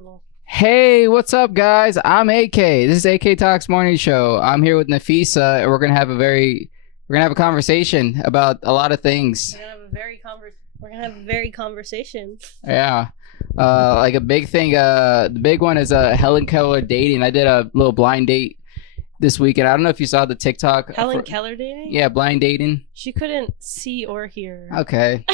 possible. Hey, what's up, guys? I'm AK. This is AK Talks Morning Show. I'm here with Nafisa, and we're gonna have a conversation about a lot of things. We're gonna have a very conversation. Yeah, like a big thing. The big one is Hellen Keller dating. I did a little blind date this weekend. I don't know if you saw the TikTok. Hellen Keller dating? Yeah, blind dating. She couldn't see or hear. Okay.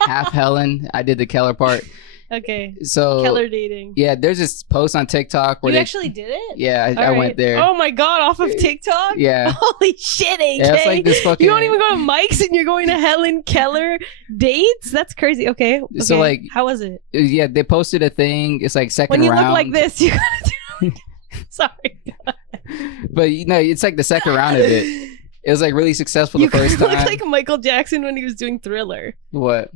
Half Helen. I did the Keller part. Okay. So Keller dating. Yeah, there's this post on TikTok where you actually did it? Yeah, I went there. Oh my god, off of TikTok? Yeah. Holy shit, AK. Yeah, it's like this fucking... You don't even go to Mike's and you're going to Hellen Keller dates? That's crazy. Okay. So like, how was it? Yeah, they posted a thing. It's like second round. When you round. look like this, you gotta do. Sorry. But you know, it's like the second round of it. It was like really successful the first time. You look like Michael Jackson when he was doing Thriller. What?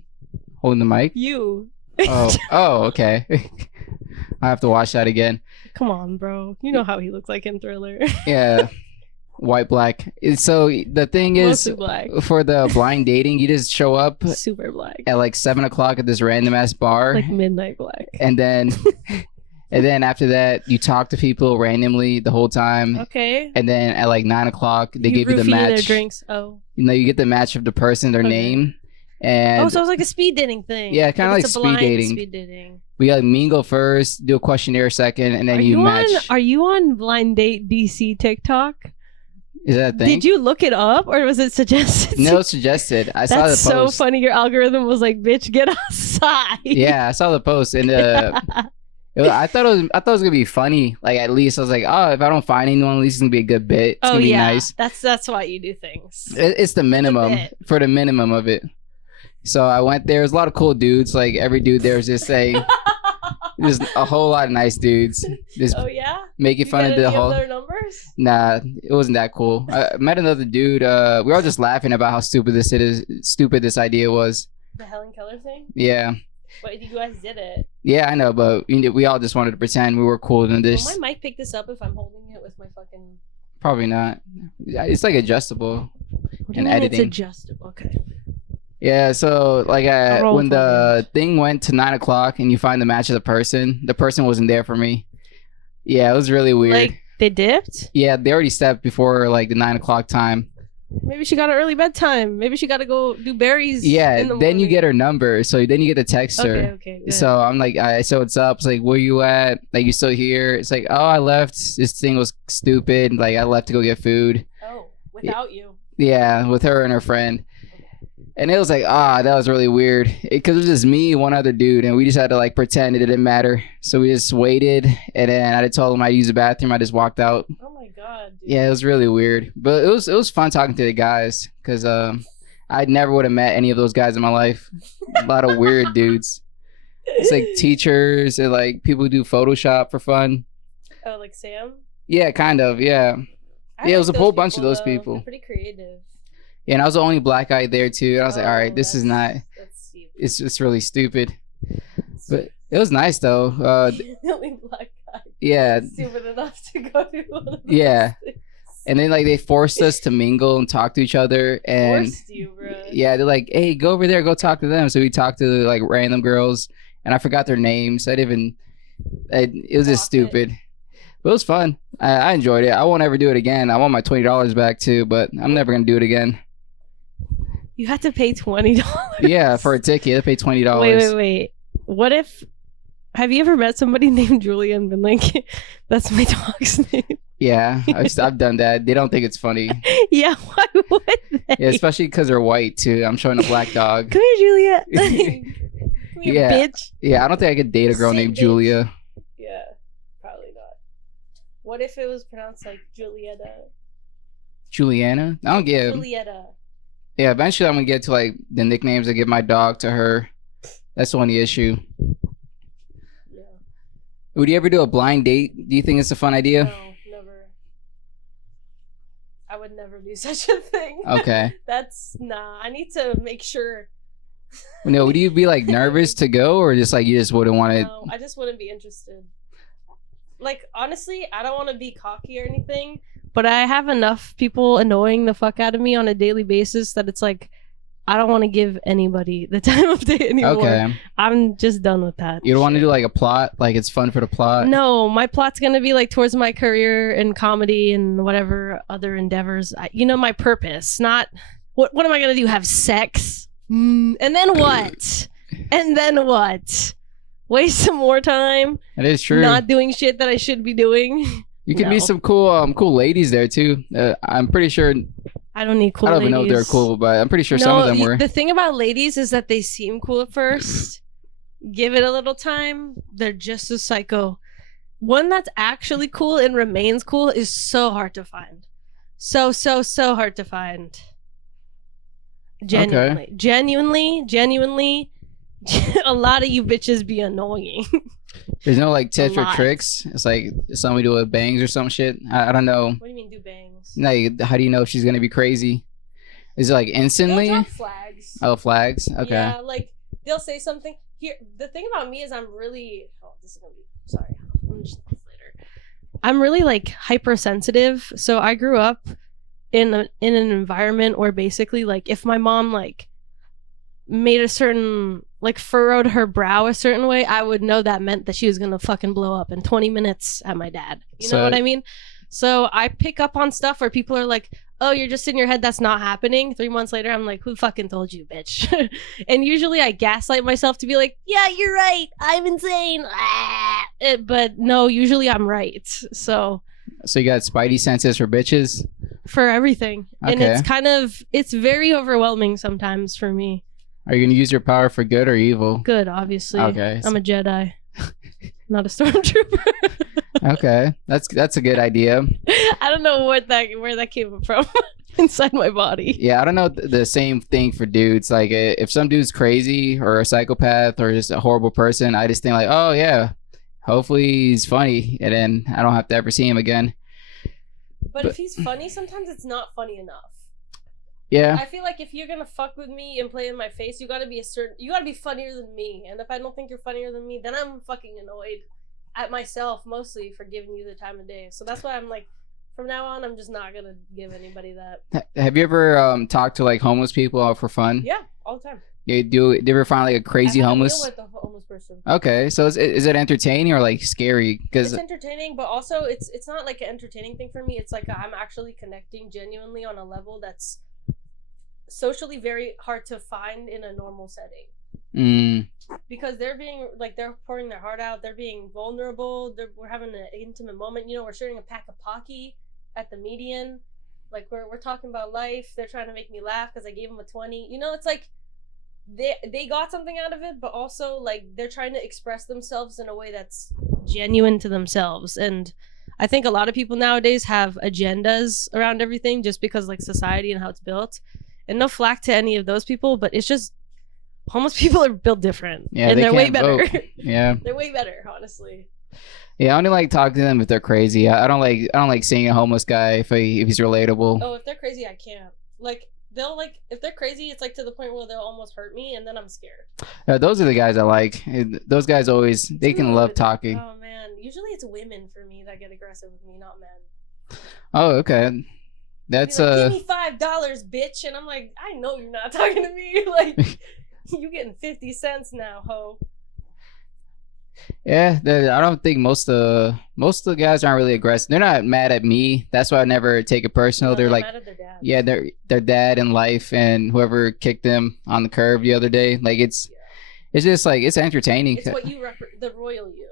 Holding the mic? You. Oh, okay. I have to watch that again. Come on, bro. You know how he looks like in Thriller. Yeah. White, black. So the thing is, black. For the blind dating, you just show up super black at like 7 o'clock at this random ass bar. Like midnight black. And then after that, you talk to people randomly the whole time. Okay. And then at like 9 o'clock, they give you the match. Their drinks. Oh. You know, you get the match of the person, their name. And so it was like a speed dating thing. Yeah, kind of like speed dating. Speed dating. We like mingle first, do a questionnaire second, and then you match. Are you on Blind Date DC TikTok? Is that a thing? Did you look it up or was it suggested? No, suggested. I saw the post. That's so funny. Your algorithm was like, "Bitch, get outside." Yeah, I saw the post, and I thought it was gonna be funny. Like at least I was like, oh, if I don't find anyone, at least it's gonna be a good bit. It's gonna be nice. That's why you do things. It's the minimum for the minimum of it. So I went there. There's a lot of cool dudes. Like every dude there was just saying, there's a whole lot of nice dudes. Just making fun of the whole. Their numbers? Nah, it wasn't that cool. I met another dude. We were all just laughing about how stupid this idea was. The Hellen Keller thing? Yeah. But you guys did it. Yeah, I know, but we all just wanted to pretend we were cooler than this. Will my mic pick this up if I'm holding it with my fucking... Probably not. It's like adjustable. What do you mean editing. It's adjustable? Okay. Yeah, so like when the thing went to 9 o'clock and you find the match of the person wasn't there for me. Yeah, it was really weird. Like they dipped? Yeah, they already stepped before like the 9 o'clock time. Maybe she got an early bedtime. Maybe she got to go do berries. Yeah, then you get her number, so then you get to text her. Okay, good. So I'm like, so what's up? It's like, where you at? Like, you still here? It's like, oh, I left. This thing was stupid. Like, I left to go get food. Oh, without you? Yeah, with her and her friend. And it was like, that was really weird. Because it was just me and one other dude, and we just had to like pretend it didn't matter. So we just waited, and then I told him I'd use the bathroom. I just walked out. Oh my god, dude. Yeah, it was really weird. But it was fun talking to the guys, because I never would have met any of those guys in my life. A lot of weird dudes. It's like teachers and like people who do Photoshop for fun. Oh, like Sam? Yeah, kind of, yeah. Yeah, it was a whole bunch of those people. They're pretty creative. Yeah, and I was the only black guy there too. And I was like, all right, this is not. It's just really stupid. But it was nice though. The only black guy. Yeah. Stupid enough to go to one of those things. And then like they forced us to mingle and talk to each other. And forced you, bro. Yeah, they're like, hey, go over there, go talk to them. So we talked to like random girls, and I forgot their names. It was just stupid. But it was fun. I enjoyed it. I won't ever do it again. I want my $20 back too, but I'm never gonna do it again. You had to pay $20. Yeah, for a ticket, you had to pay $20. Wait. What if? Have you ever met somebody named Julia and been like, "That's my dog's name"? Yeah, I've done that. They don't think it's funny. Yeah, why would they? Yeah, especially because they're white too. I'm showing a black dog. Come here, Julia. Yeah, bitch. Yeah, I don't think I could date a girl named Julia. Yeah, probably not. What if it was pronounced like Julietta? Juliana? I don't get. Julietta. Yeah, eventually I'm gonna get to like the nicknames I give my dog to her. That's the only issue. Yeah. Would you ever do a blind date? Do you think it's a fun idea? No, never. I would never do such a thing. Okay. I need to make sure. No, would you be like nervous to go, or just like you just wouldn't want to? No, I just wouldn't be interested. Like honestly, I don't want to be cocky or anything. But I have enough people annoying the fuck out of me on a daily basis that it's like, I don't want to give anybody the time of day anymore. Okay. I'm just done with that. You don't want to shit. do like a plot, like it's fun for the plot. No, my plot's gonna be like towards my career in comedy and whatever other endeavors. My purpose. Not what am I gonna do? Have sex? And then what? And then what? Waste some more time. It is true. Not doing shit that I should be doing. You could No. be some cool ladies there too. I'm pretty sure. I don't need cool I don't ladies. even know if they're cool, but I'm pretty sure some of them were. The thing about ladies is that they seem cool at first. Give it a little time. They're just as psycho. One that's actually cool and remains cool is so hard to find. So hard to find. Genuinely. Genuinely. A lot of you bitches be annoying. There's no like tips or lot. tricks. It's like somebody do a bangs or some shit. I don't know. What do you mean do bangs? Like, how do you know if she's gonna be crazy? Is it like instantly? They'll drop flags. Oh, flags. Okay. Yeah, like they'll say something. Here, the thing about me is I'm really. Oh, this is gonna be. Sorry, I'm just later. I'm really like hypersensitive. So I grew up in an environment where basically like if my mom like made a certain like furrowed her brow a certain way, I would know that meant that she was gonna fucking blow up in 20 minutes at my dad. You know what I mean? So I pick up on stuff where people are like, oh, you're just in your head, that's not happening. 3 months later, I'm like, who fucking told you, bitch? And usually I gaslight myself to be like, yeah, you're right, I'm insane. But no, usually I'm right. So you got spidey senses for bitches? For everything. And Okay. it's very overwhelming sometimes for me. Are you gonna use your power for good or evil? Good, obviously. Okay. I'm a Jedi, not a stormtrooper. Okay, that's a good idea. I don't know where that came from inside my body. Yeah, I don't know the same thing for dudes. Like, if some dude's crazy or a psychopath or just a horrible person, I just think like, oh yeah, hopefully he's funny, and then I don't have to ever see him again. But if he's funny, sometimes it's not funny enough. Yeah. I feel like if you're gonna fuck with me and play in my face, you gotta be funnier than me. And if I don't think you're funnier than me, then I'm fucking annoyed at myself mostly for giving you the time of day. So that's why I'm like, from now on, I'm just not gonna give anybody that. Have you ever talked to like homeless people for fun? Yeah, all the time. Do you ever find like a crazy I homeless? with a homeless person. Okay, so is it entertaining or like scary? Because it's entertaining, but also it's not like an entertaining thing for me. It's like I'm actually connecting genuinely on a level that's socially very hard to find in a normal setting. Because they're pouring their heart out, they're being vulnerable, we're having an intimate moment. We're sharing a pack of Pocky at the median, like we're talking about life. They're trying to make me laugh because I gave them a 20. It's like they got something out of it, but also like they're trying to express themselves in a way that's genuine to themselves. And I think a lot of people nowadays have agendas around everything just because like society and how it's built. And no flack to any of those people, but it's just homeless people are built different. Yeah, and they they're way can't better. vote. Yeah. They're way better, honestly. Yeah, I only like talking to them if they're crazy. I don't like seeing a homeless guy if he's relatable. Oh, if they're crazy, I can't. Like they'll like if they're crazy, it's like to the point where they'll almost hurt me, and then I'm scared. Those are the guys I like. Those guys always can love talking. Oh man, usually it's women for me that get aggressive with me, not men. Oh, okay. That's give me $5, bitch, and I'm like, I know you're not talking to me. Like, you getting 50 cents now, ho. Yeah, I don't think most of the guys aren't really aggressive. They're not mad at me. That's why I never take it personal. No, they're like, mad at their dad. yeah, their dad in life and whoever kicked them on the curb the other day. Like it's just like it's entertaining. It's what you the royal you.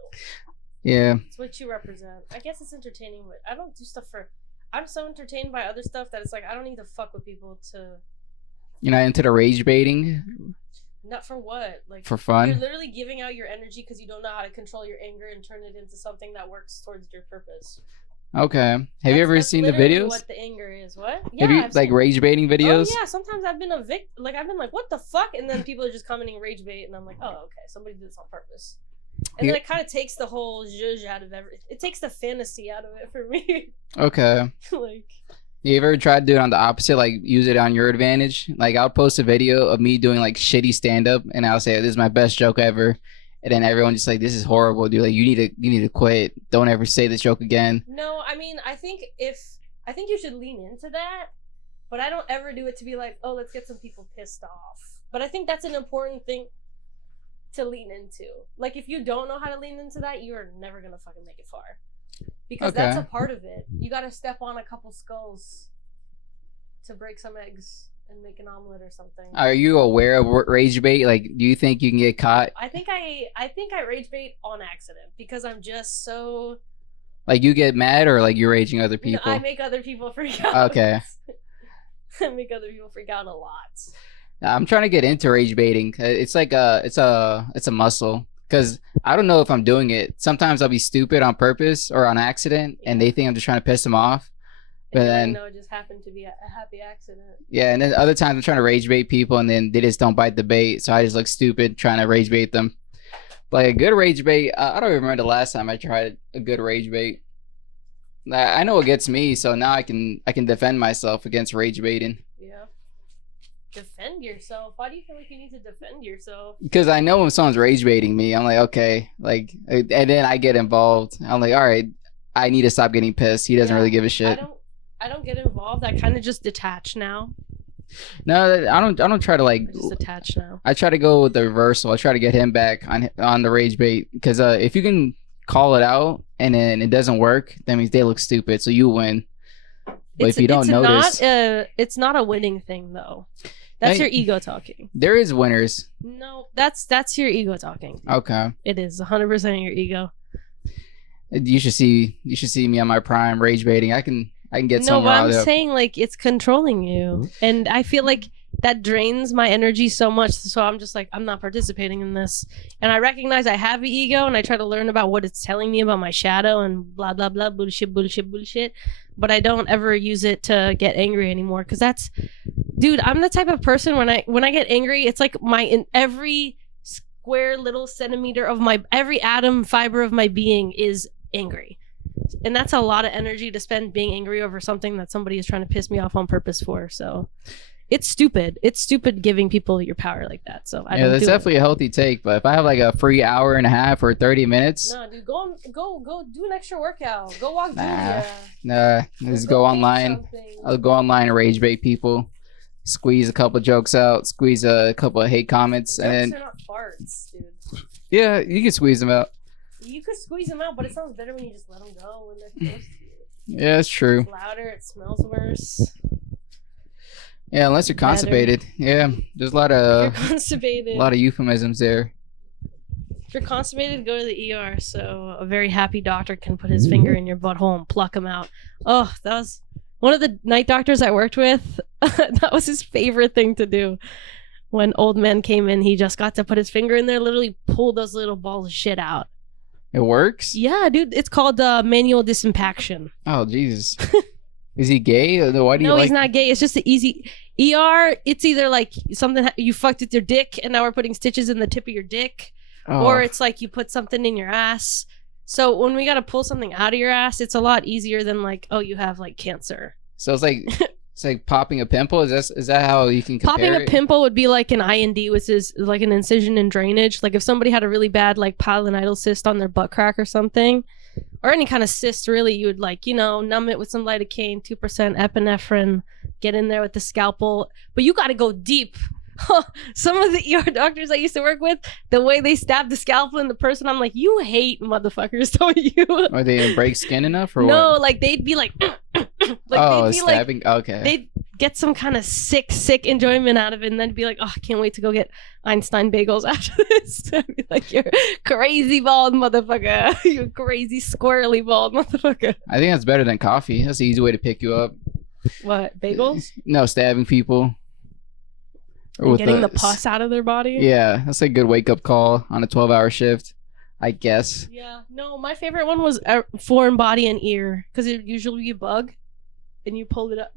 Yeah. It's what you represent. I guess it's entertaining, but I don't do stuff for. I'm so entertained by other stuff that it's like I don't need to fuck with people to. You're not into the rage baiting? Not for what? Like for fun? You're literally giving out your energy because you don't know how to control your anger and turn it into something that works towards your purpose. Okay. Have you ever seen the videos? What the anger is? What? Yeah. Have you like rage baiting videos? Oh yeah. Sometimes I've been I've been like, what the fuck? And then people are just commenting rage bait, and I'm like, oh okay, somebody did this on purpose. And then it kind of takes the whole zhuzh out of everything. It takes the fantasy out of it for me. Okay. Like. You ever tried to do it on the opposite, like use it on your advantage? Like I'll post a video of me doing like shitty stand up, and I'll say this is my best joke ever, and then everyone just like this is horrible, dude. Like you need to quit. Don't ever say this joke again. No, I mean I think you should lean into that, But I don't ever do it to be like, oh, let's get some people pissed off. But I think that's an important thing to lean into. Like, if you don't know how to lean into that, you're never gonna fucking make it far. Because that's a part of it. You gotta step on a couple skulls to break some eggs and make an omelet or something. Are you aware of rage bait? Like, do you think you can get caught? I think I rage bait on accident because I'm just so. Like, you get mad, or like you're raging other people? No, I make other people freak out. Okay. I make other people freak out a lot. I'm trying to get into rage baiting. It's like it's a muscle. Because I don't know if I'm doing it. Sometimes I'll be stupid on purpose or on accident, and they think I'm just trying to piss them off. But then, no, it just happened to be a happy accident. Yeah, and then other times I'm trying to rage bait people, and then they just don't bite the bait, so I just look stupid trying to rage bait them. Like a good rage bait, I don't even remember the last time I tried a good rage bait. I know what gets me, so now I can defend myself against rage baiting. Yeah. Defend yourself? Why do you feel like you need to defend yourself? Because I know when someone's rage baiting me, I'm like, okay, like, and then I get involved. I'm like, all right, I need to stop getting pissed. He doesn't really give a shit. I don't get involved. I kind of just detach now. No, I don't try to like. I just attach now. I try to go with the reversal. I try to get him back on the rage bait, because if you can call it out and then it doesn't work, that means they look stupid, so you win. But if you don't notice, it's not a winning thing though. That's your ego talking. There is winners. No, that's your ego talking. Okay. It is 100% your ego. You should see me on my prime rage baiting. I can get some. No, but I'm saying like it's controlling you, and I feel like that drains my energy so much. So I'm just like, I'm not participating in this. And I recognize I have an ego, and I try to learn about what it's telling me about my shadow and blah blah blah bullshit. But I don't ever use it to get angry anymore, because that's, dude, I'm the type of person when I get angry, it's like in every square little centimeter of every atom fiber of my being is angry. And that's a lot of energy to spend being angry over something that somebody is trying to piss me off on purpose for. So it's stupid. It's stupid giving people your power like that. So I don't that's definitely a healthy take. But if I have like a free hour and a half or 30 minutes, no, dude, go do an extra workout. Go walk. Just go online. I'll go online and rage bait people, squeeze a couple jokes out, squeeze a couple of hate comments, jokes and are not farts, dude. Yeah, you can squeeze them out. You could squeeze them out, but it sounds better when you just let them go when they're close to you. Yeah, it's true. It's louder. It smells worse. Yeah, unless you're constipated. Yeah, there's a lot of euphemisms there. If you're constipated, go to the ER so a very happy doctor can put his finger in your butthole and pluck them out. Oh, that was one of the night doctors I worked with. That was his favorite thing to do. When old men came in, he just got to put his finger in there, literally pull those little balls of shit out. It works? Yeah, dude. It's called manual disimpaction. Oh, Jesus. Is he gay? Why do you he's not gay. It's just the easy ER. It's either like something you fucked with your dick and now we're putting stitches in the tip of your dick, or it's like you put something in your ass. So when we got to pull something out of your ass, it's a lot easier than like, oh, you have like cancer. So it's like it's like popping a pimple. Is that how you can compare Popping a pimple would be like an IND, which is like an incision in drainage. Like if somebody had a really bad like pilonidal cyst on their butt crack or something, or any kind of cyst, really, you would like, numb it with some lidocaine, 2% epinephrine, get in there with the scalpel. But you got to go deep. Some of the ER doctors I used to work with, the way they stab the scalpel in the person, I'm like, you hate motherfuckers, don't you? Or they didn't break skin enough, or no, what? like they'd be like, they'd be stabbing. Like, okay. They'd get some kind of sick enjoyment out of it, and then be like, oh, I can't wait to go get Einstein bagels after this. I'd be like, you're crazy bald motherfucker. You crazy squirrely bald motherfucker. I think that's better than coffee. That's the easy way to pick you up. What, bagels? No, stabbing people. And getting the pus out of their body? Yeah, that's a good wake-up call on a 12-hour shift, I guess. Yeah. No, my favorite one was foreign body and ear, because it usually be a bug, and you pull it up.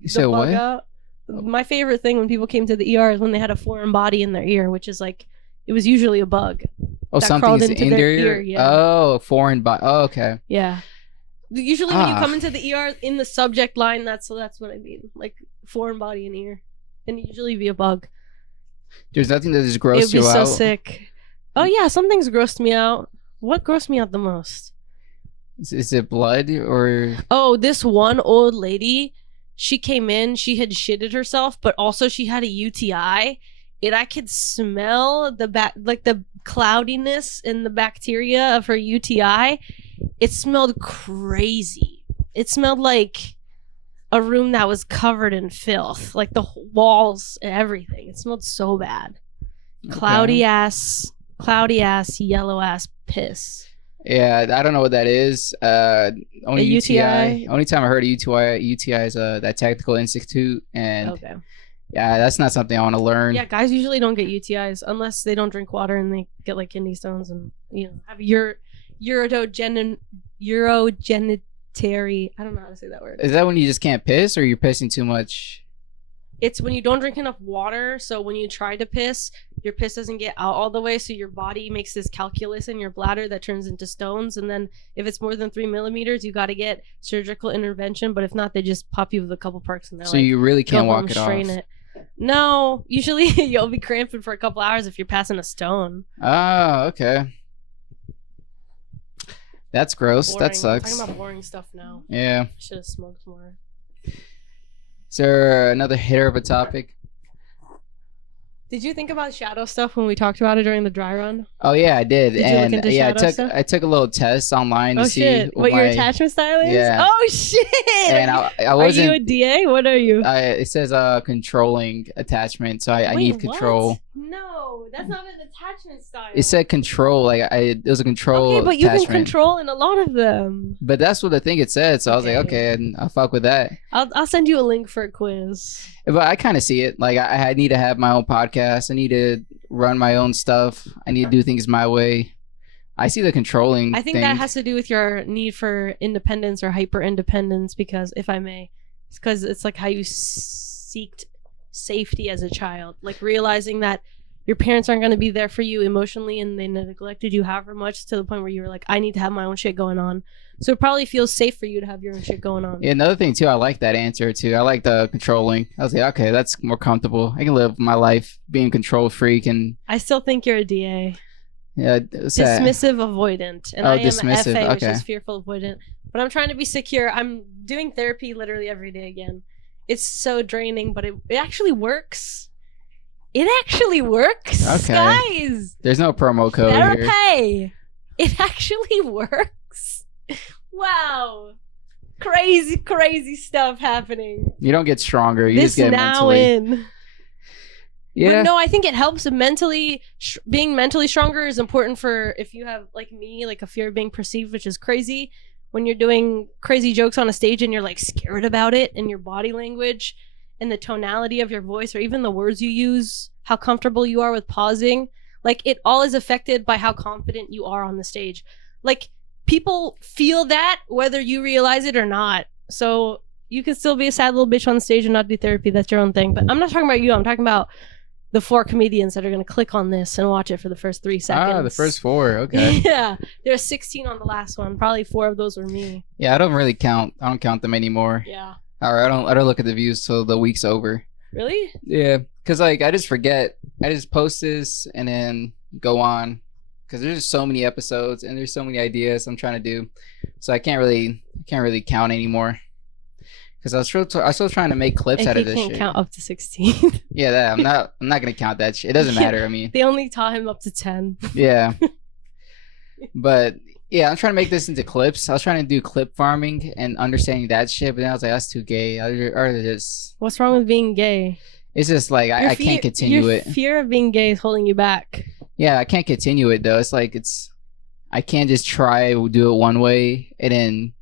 You said what? Out. My favorite thing when people came to the ER is when they had a foreign body in their ear, which is like, it was usually a bug. Oh, something's in their ear? Yeah. Oh, foreign body. Oh, okay. Yeah. Usually when you come into the ER in the subject line, that's what I mean. Like foreign body and ear. And usually be a bug. There's nothing that just grossed you out? It would be so sick. Oh yeah, some things grossed me out. What grossed me out the most? Is it blood or? Oh, this one old lady, she came in, she had shitted herself, but also she had a UTI, and I could smell the cloudiness and the bacteria of her UTI. It smelled crazy. It smelled like a room that was covered in filth, like the walls and everything. It smelled so bad. Okay. Cloudy ass, yellow ass piss. Yeah, I don't know what that is. Only A UTI. Only time I heard of UTI is that Technical Institute, and Okay. yeah, that's not something I want to learn. Yeah, guys usually don't get UTIs unless they don't drink water and they get like kidney stones and have urogenitary. I don't know how to say that word. Is that when you just can't piss, or you're pissing too much? It's when you don't drink enough water. So when you try to piss, your piss doesn't get out all the way. So your body makes this calculus in your bladder that turns into stones. And then if it's more than 3 millimeters, you got to get surgical intervention. But if not, they just pop you with a couple perks. And So you really can't walk it off. No, usually you'll be cramping for a couple hours if you're passing a stone. Oh, okay. That's gross. Boring. That sucks. I'm talking about boring stuff now. Yeah. I should have smoked more. Is there another hitter of a topic? Did you think about shadow stuff when we talked about it during the dry run? Oh yeah, I did. Did you look into shadow stuff? I took a little test online to see shit. What your attachment style is? Yeah. Oh shit! And I wasn't. Are you a DA? What are you? It says controlling attachment, so I need control. What? No, that's not an attachment style. It said control, like it was a control. Okay, but you attachment. can control in a lot of them. But that's what I think it said, so I was like, okay, and I'll fuck with that. I'll send you a link for a quiz. But I kind of see it. Like I need to have my own podcast. I need to run my own stuff. I need to do things my way. I see the controlling. I think thing. that has to do with your need for independence or hyper independence, because if I may, it's because it's like how you seeked safety as a child, like realizing that your parents aren't going to be there for you emotionally and they neglected you however much to the point where you were like, I need to have my own shit going on. So it probably feels safe for you to have your own shit going on. Yeah, another thing too, I like that answer too. I like the controlling. I was like, okay, that's more comfortable. I can live my life being control freak, and I still think you're a DA. Yeah, dismissive avoidant. And I am dismissive. FA, which Okay. is fearful avoidant. But I'm trying to be secure. I'm doing therapy literally every day again. It's so draining, but it actually works. It actually works, Okay. guys. There's no promo code here. Therapy. It actually works. Wow. Crazy stuff happening. You don't get stronger. You This just get now mentally. in. Yeah. But no, I think it helps mentally. Being mentally stronger is important for if you have, like me, like a fear of being perceived, which is crazy. When you're doing crazy jokes on a stage and you're like scared about it, and your body language and the tonality of your voice, or even the words you use, how comfortable you are with pausing, like it all is affected by how confident you are on the stage. Like people feel that whether you realize it or not. So you can still be a sad little bitch on stage and not do therapy. That's your own thing. But I'm not talking about you. I'm talking about the 4 comedians that are going to click on this and watch it for the first 3 seconds. Ah, the first 4. Okay. Yeah. There's 16 on the last one. Probably 4 of those were me. Yeah, I don't really count. I don't count them anymore. Yeah. Or I don't look at the views till the week's over. Really? Yeah, because like I just forget. I just post this and then go on, because there's just so many episodes and there's so many ideas I'm trying to do, so I can't really count anymore. Because I was still trying to make clips out of this shit. He can't count up to 16. Yeah, that I'm not gonna count that shit. It doesn't matter. I mean, They only taught him up to 10. yeah, but yeah, I'm trying to make this into clips. I was trying to do clip farming and understanding that shit, but then I was like, that's too gay. Or just What's wrong with being gay? it's just like I can't continue your it. Fear of being gay is holding you back. Yeah, I can't continue it though. It's like I can't just try do it one way and then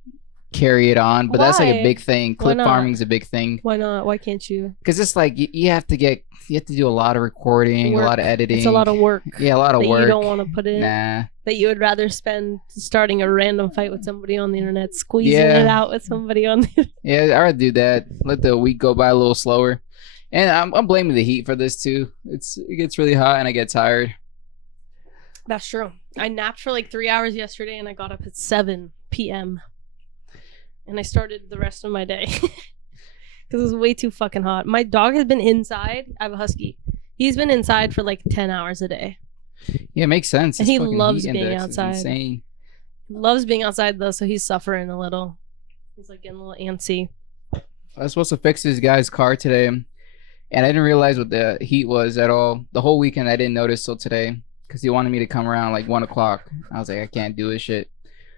carry it on. But that's like a Why? big thing. Why Clip not? farming's a big thing. Why not? Why can't you? Because it's like you have to do a lot of recording, a lot of editing. It's a lot of work. Yeah, a lot of that work. you don't want to put in. Nah. That you would rather spend starting a random fight with somebody on the internet, squeezing Yeah. it out with somebody on the Yeah, I'd rather do that. Let the week go by a little slower. And I'm blaming the heat for this too. It gets really hot and I get tired. That's true. I napped for like 3 hours yesterday and I got up at 7 p.m. And I started the rest of my day. Because it was way too fucking hot. My dog has been inside. I have a husky. He's been inside for like 10 hours a day. Yeah, it makes sense. And This he fucking loves heat being index is outside. insane. He loves being outside though, so he's suffering a little. He's like getting a little antsy. I was supposed to fix this guy's car today, and I didn't realize what the heat was at all. The whole weekend I didn't notice till today because he wanted me to come around like 1 o'clock. I was like, I can't do this shit.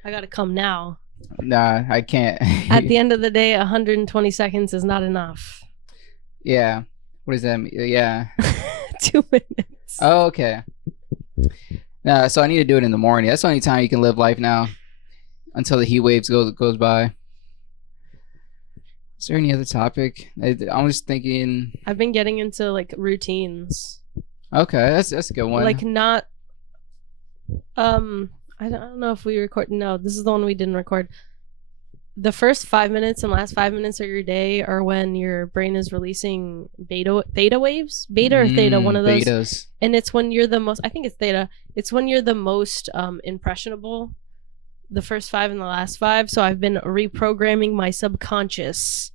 I gotta come now. Nah, I can't. At the end of the day, 120 seconds is not enough. Yeah. What does that mean? Yeah. 2 minutes. Oh, okay. Nah, so I need to do it in the morning. That's the only time you can live life now until the heat waves goes by. Is there any other topic? I was thinking. I've been getting into like routines. Okay, that's a good one. Like not. I don't know if we record. No, this is the one we didn't record. The first 5 minutes and last 5 minutes of your day are when your brain is releasing theta waves, beta or theta, one of those. Betas. And it's when you're the most. I think it's theta. It's when you're the most impressionable. The first 5 and the last 5. So I've been reprogramming my subconscious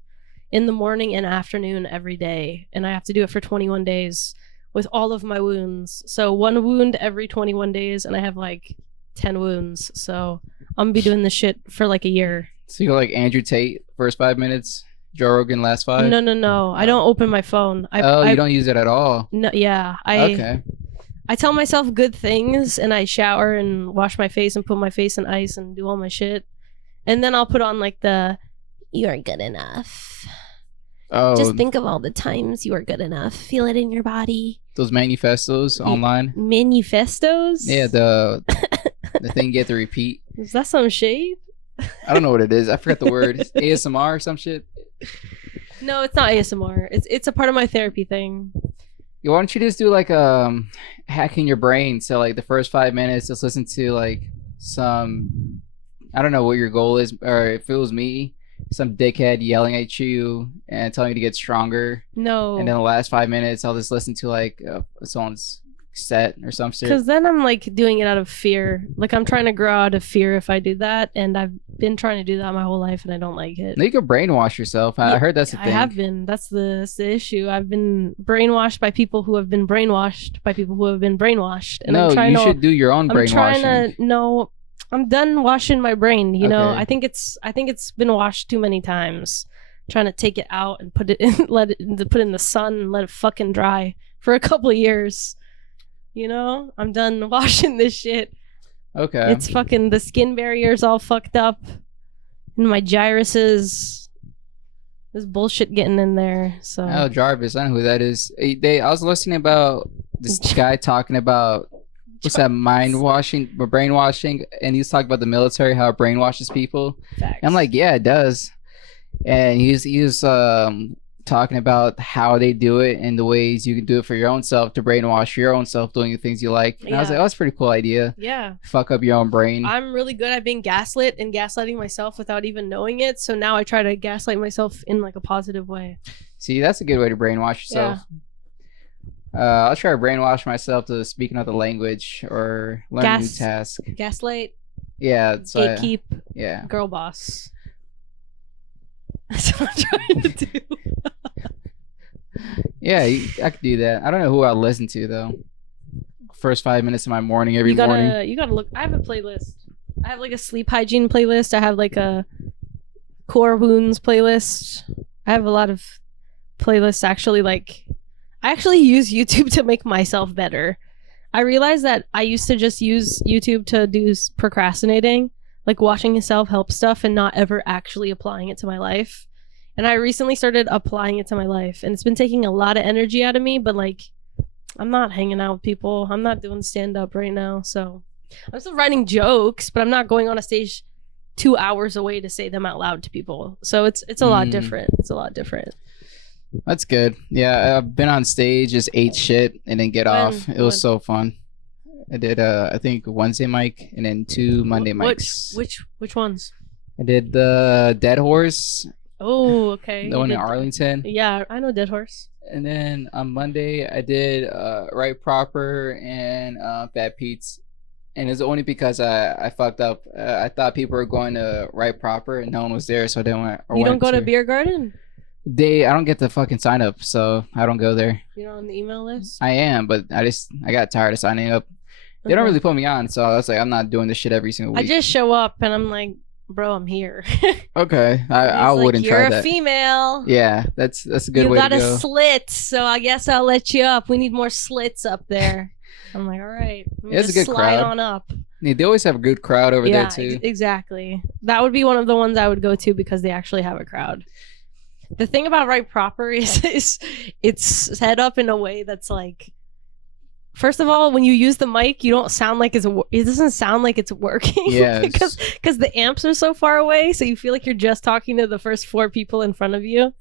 in the morning and afternoon every day, and I have to do it for 21 days with all of my wounds. So 1 wound every 21 days, and I have like 10 wounds. So I'm gonna be doing this shit for like a year. So you go like Andrew Tate, first 5 minutes, Joe Rogan, last 5? No. I don't open my phone. You don't use it at all? No, yeah. Okay. I tell myself good things, and I shower and wash my face and put my face in ice and do all my shit. And then I'll put on like the, "You are good enough. Oh, Just think of all the times you are good enough. Feel it in your body." those manifestos online? Manifestos? Yeah, the thing you get to repeat. Is that some shade? I don't know what it is. I forgot the word. ASMR or some shit? No, it's not ASMR. It's a part of my therapy thing. Yeah, why don't you just do like hacking your brain? So like the first 5 minutes, just listen to like some, I don't know what your goal is, or if it was me, some dickhead yelling at you and telling you to get stronger. No. And then the last 5 minutes, I'll just listen to like someone's set or some shit. Because then I'm like doing it out of fear. Like I'm trying to grow out of fear if I do that, and I've been trying to do that my whole life, and I don't like it. No, you can brainwash yourself. I heard that's the thing. I have been. That's the issue. I've been brainwashed by people who have been brainwashed by people who have been brainwashed. And no, you should do your own brainwashing. I'm done washing my brain. You know, Okay. I think it's been washed too many times. Trying to take it out and put it in, put it in the sun and let it fucking dry for a couple of years. You know, I'm done washing this shit. Okay. It's fucking, the skin barrier's all fucked up, and my gyruses. There's bullshit getting in there. So. Oh, Jarvis, I know who that is. I was listening about this guy talking about what's that, brainwashing, and he was talking about the military, how it brainwashes people. Facts. I'm like, yeah, it does. And he was talking about how they do it and the ways you can do it for your own self to brainwash your own self doing the things you like. And I was like, oh, that's a pretty cool idea. Yeah. Fuck up your own brain. I'm really good at being gaslit and gaslighting myself without even knowing it. So now I try to gaslight myself in like a positive way. See, that's a good way to brainwash yourself. Yeah. I'll try to brainwash myself to speak another language or learn a new task. Gaslight. Yeah. Gatekeep. Yeah. Girl boss. That's what I'm trying to do. Yeah, I could do that. I don't know who I'll listen to though. First 5 minutes of my morning every morning. You gotta look. I have a playlist. I have like a sleep hygiene playlist. I have like a core wounds playlist. I have a lot of playlists actually. Like, I actually use YouTube to make myself better. I realized that I used to just use YouTube to do procrastinating, like watching self-help stuff and not ever actually applying it to my life. And I recently started applying it to my life, and it's been taking a lot of energy out of me, but like, I'm not hanging out with people. I'm not doing stand-up right now. So I'm still writing jokes, but I'm not going on a stage 2 hours away to say them out loud to people. So it's a lot different. It's a lot different. That's good. Yeah, I've been on stage, just ate shit and then get off. It was so fun. I did I think Wednesday mic and then 2 Monday mics. Which ones? I did the Dead Horse. Oh, okay. The one in Arlington. Yeah, I know Dead Horse. And then on Monday I did Right Proper and Fat Pete's. And it's only because I fucked up. I thought people were going to Right Proper and no one was there, so I didn't want. You don't go to Beer Garden? I don't get the fucking sign up, so I don't go there. You're not on the email list? I am, but I got tired of signing up. They don't really put me on, so I was like, I'm not doing this shit every single week. I just show up and I'm like, bro, I'm here. Okay, I He's like, wouldn't you're try a that. female. Yeah, that's a good You way to got a go. slit, so I guess I'll let you up. We need more slits up there. I'm like, all right, let me Yeah, it's a just good slide crowd. on up. Yeah, they always have a good crowd over there Yeah, too. exactly. That would be one of the ones I would go to because they actually have a crowd. The thing about Right Proper is it's set up in a way that's like, first of all, when you use the mic, you don't sound like it doesn't sound like it's working. Yes. because the amps are so far away, so you feel like you're just talking to the first 4 people in front of you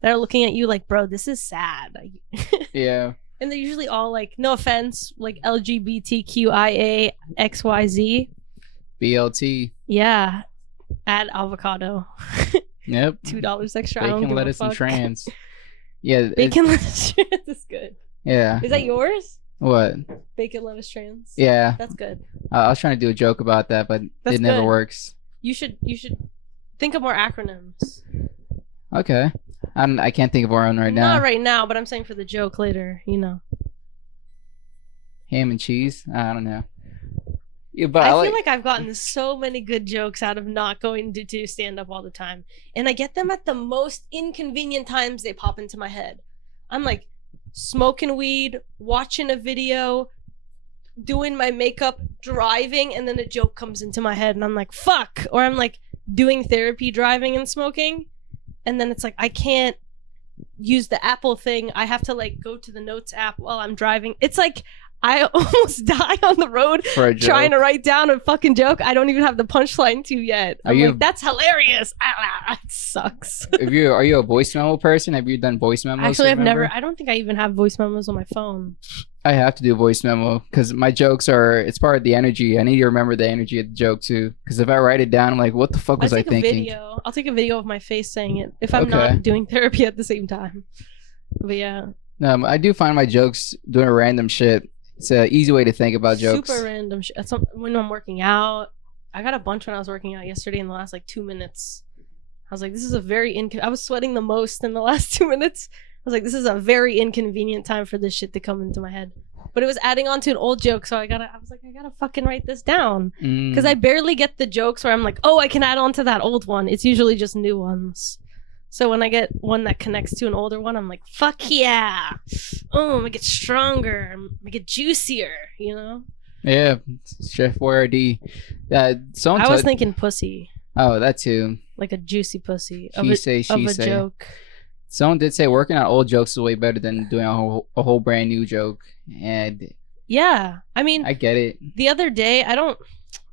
that are looking at you like, bro, this is sad. Yeah. And they're usually all like, no offense, like LGBTQIA XYZ. BLT. Yeah, add avocado. Yep. $2 extra. I don't Bacon, give lettuce, a fuck. and trans. Yeah. Bacon lettuce trans is good. Yeah. Is that yours? What? Bacon lettuce trans. Yeah. That's good. I was trying to do a joke about that, but That's it never good. works. You should think of more acronyms. Okay. I can't think of one right now. Not right now, but I'm saying for the joke later. You know. Ham and cheese. I don't know. Yeah, but I feel like I've gotten so many good jokes out of not going to do stand up all the time, and I get them at the most inconvenient times they pop into my head. I'm like smoking weed, watching a video, doing my makeup, driving, and then a joke comes into my head and I'm like, fuck. Or I'm like doing therapy, driving and smoking, and then it's like I can't use the Apple thing. I have to like go to the notes app while I'm driving. It's like I almost die on the road for a joke. trying to write down a fucking joke I don't even have the punchline to yet. I'm like, that's hilarious. It sucks. Are you a voice memo person? Have you done voice memos? Actually, I don't think I even have voice memos on my phone. I have to do a voice memo because my jokes it's part of the energy. I need to remember the energy of the joke too. Because if I write it down, I'm like, what the fuck was I thinking? I'll take a video of my face saying it if I'm not doing therapy at the same time. But yeah. I do find my jokes doing random shit. It's an easy way to think about jokes. Super random shit. When I'm working out, I got a bunch when I was working out yesterday in the last like 2 minutes. I was like, this is a very I was sweating the most in the last 2 minutes. I was like, this is a very inconvenient time for this shit to come into my head. But it was adding on to an old joke, so I was like, I gotta fucking write this down. Because I barely get the jokes where I'm like, oh, I can add on to that old one. It's usually just new ones. So when I get one that connects to an older one, I'm like, fuck yeah. Oh, I'm gonna get stronger. I'm gonna get juicier, you know? Yeah, Chef Boyardee. I was thinking pussy. Oh, that too. Like a juicy pussy. She say. Joke. Someone did say working on old jokes is way better than doing a whole brand new joke. And yeah, I mean, I get it. The other day, I don't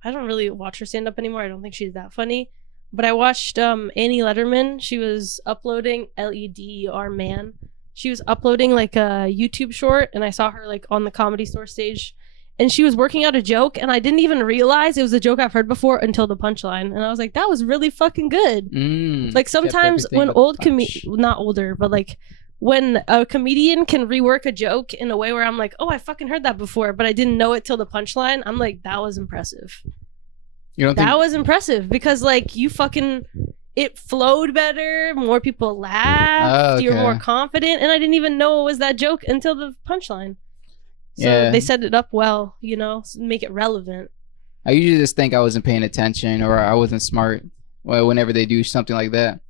really watch her stand up anymore. I don't think she's that funny. But I watched Annie Letterman. She was uploading LEDER man. She was uploading like a YouTube short, and I saw her like on the Comedy Store stage, and she was working out a joke, and I didn't even realize it was a joke I've heard before until the punchline, and I was like, that was really fucking good. Like sometimes when not older, but like when a comedian can rework a joke in a way where I'm like, oh, I fucking heard that before, but I didn't know it till the punchline. I'm like, that was impressive. That was impressive because like it flowed better, more people laughed, you were more confident, and I didn't even know it was that joke until the punchline. So they set it up well, you know, make it relevant. I usually just think I wasn't paying attention or I wasn't smart whenever they do something like that.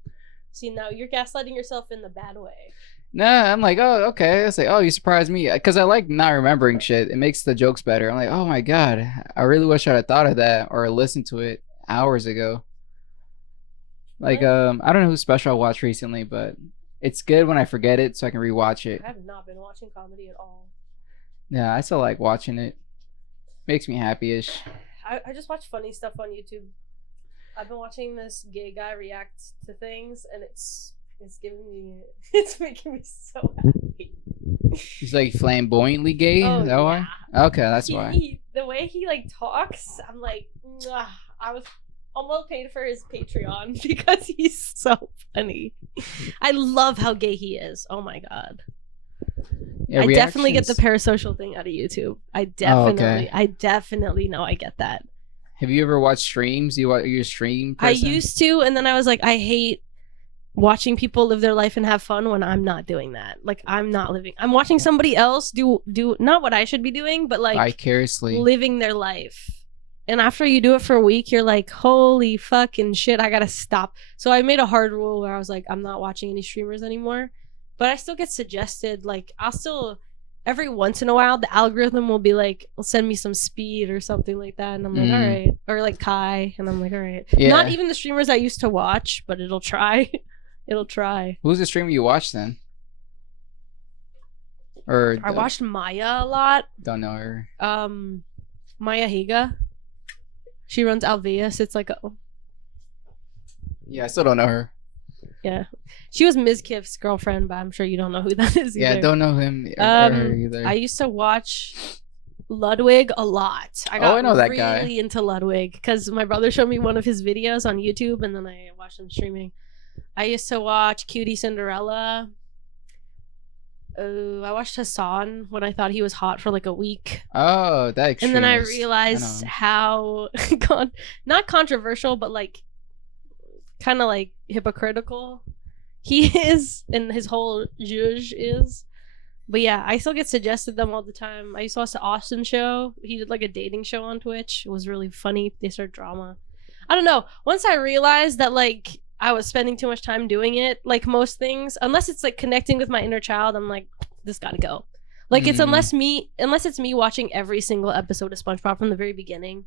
See, now you're gaslighting yourself in the bad way. Nah, I'm like, oh, okay. It's like, oh, you surprised me. Because I like not remembering shit. It makes the jokes better. I'm like, oh my God. I really wish I'd have thought of that or listened to it hours ago. Like, I don't know whose special I watched recently, but it's good when I forget it so I can rewatch it. I have not been watching comedy at all. Yeah, I still like watching it. Makes me happy-ish. I just watch funny stuff on YouTube. I've been watching this gay guy react to things, and it's making me so happy. He's like flamboyantly gay? Oh, is that why? Okay, that's why. The way he like talks, I'm like, I was almost paid for his Patreon because he's so funny. I love how gay he is. Oh my God. Yeah, I definitely get the parasocial thing out of YouTube. I definitely know I get that. Have you ever watched streams? You a stream person? I used to, and then I was like, I hate watching people live their life and have fun when I'm not doing that. Like, I'm watching somebody else do not what I should be doing, but like vicariously living their life. And after you do it for a week, you're like, holy fucking shit, I gotta stop. So I made a hard rule where I was like, I'm not watching any streamers anymore. But I still get suggested, like, I'll still, every once in a while, the algorithm will be like, will send me some Speed or something like that. And I'm like, all right. Or like Kai. And I'm like, all right. Yeah. Not even the streamers I used to watch, but it'll try. It'll try. Who's the streamer you watch then? Or I watched Maya a lot. Don't know her. Maya Higa. She runs Alveus. It's like a... Yeah, I still don't know her. Yeah. She was Ms. Kiff's girlfriend, but I'm sure you don't know who that is either. Yeah, I don't know him or her either. I used to watch Ludwig a lot. I know that guy. Really into Ludwig because my brother showed me one of his videos on YouTube and then I watched him streaming. I used to watch Cutie Cinderella. I watched Hassan when I thought he was hot for like a week. Oh, that extremist. And then I realized how not controversial, but like kind of like hypocritical he is, and his whole zhuzh is. But yeah, I still get suggested them all the time. I used to watch the Austin show. He did like a dating show on Twitch. It was really funny. They start drama. I don't know. Once I realized that like I was spending too much time doing it, like most things, unless it's like connecting with my inner child, I'm like, this gotta go. Like it's unless it's me watching every single episode of SpongeBob from the very beginning,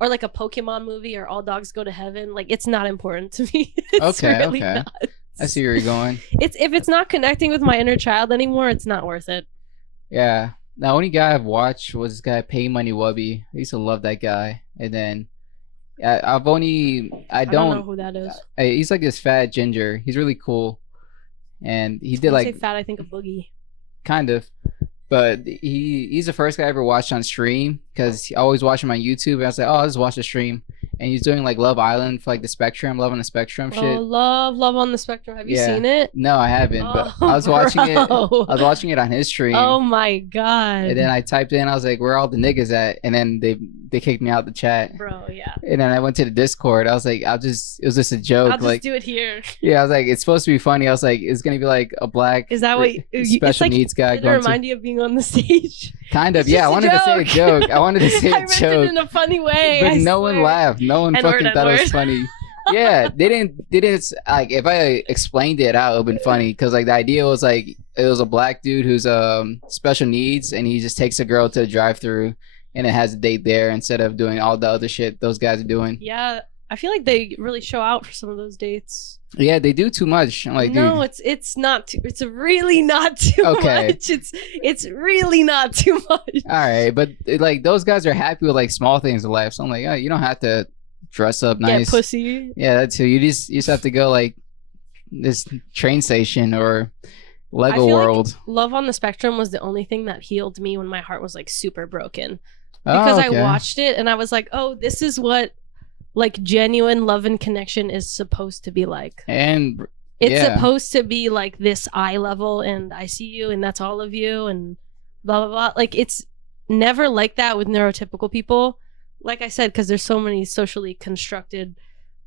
or like a Pokemon movie or All Dogs Go to Heaven, like it's not important to me. It's really not. I see where you're going. If it's not connecting with my inner child anymore, it's not worth it. Yeah. The only guy I've watched was this guy Pay Money Wubby. I used to love that guy. And then I don't know who that is. He's like this fat ginger. He's really cool. And he did When like you say fat, I think of Boogie. Kind of. But he's the first guy I ever watched on stream because I always watch him on YouTube. And I was like, oh, I'll just watch the stream. And he's doing like Love Island for like the Spectrum, Love on the Spectrum shit. Oh, Love on the Spectrum. Have you seen it? No, I haven't. But I was watching it. I was watching it on his stream. Oh my god. And then I typed in, I was like, where are all the niggas at? And then they kicked me out the chat. Bro, yeah. And then I went to the Discord. I was like, it was just a joke. I'll just do it here. Yeah, I was like, it's supposed to be funny. I was like, it's gonna be like a black Is that what special needs guy. Did it remind you of being on the stage? Kind of, yeah. I wanted to say a joke. I wanted to say a joke. I meant it in a funny way. But no one laughed. No one fucking thought it was funny. Yeah, they didn't like if I explained it out, it would have been funny because like the idea was like it was a black dude who's special needs and he just takes a girl to the drive-through and it has a date there instead of doing all the other shit those guys are doing. Yeah, I feel like they really show out for some of those dates. Yeah, they do too much. I'm like, no, dude. it's not too. It's really not too much. It's really not too much. All right, but like those guys are happy with like small things in life. So I'm like, oh, you don't have to dress up nice. Get pussy. Yeah, that's who. You just have to go like this train station or Lego World. Like Love on the Spectrum was the only thing that healed me when my heart was like super broken. Because I watched it and I was like, oh, this is what like genuine love and connection is supposed to be like. And it's supposed to be like this eye level and I see you and that's all of you and blah blah blah. Like it's never like that with neurotypical people. Like I said, because there's so many socially constructed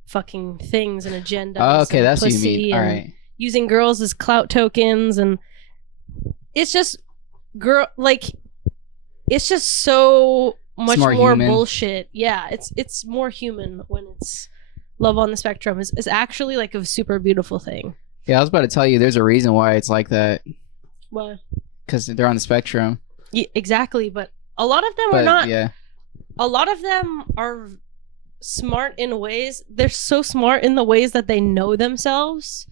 fucking things and agendas. Oh, okay, that's what you mean. All right. Using girls as clout tokens and it's just it's just so much more bullshit. Yeah, it's more human when it's Love on the Spectrum is actually like a super beautiful thing. Yeah, I was about to tell you there's a reason why it's like that. Why? Because they're on the spectrum. Yeah, exactly, but a lot of them are not. Yeah. A lot of them are smart in ways. They're so smart in the ways that they know themselves,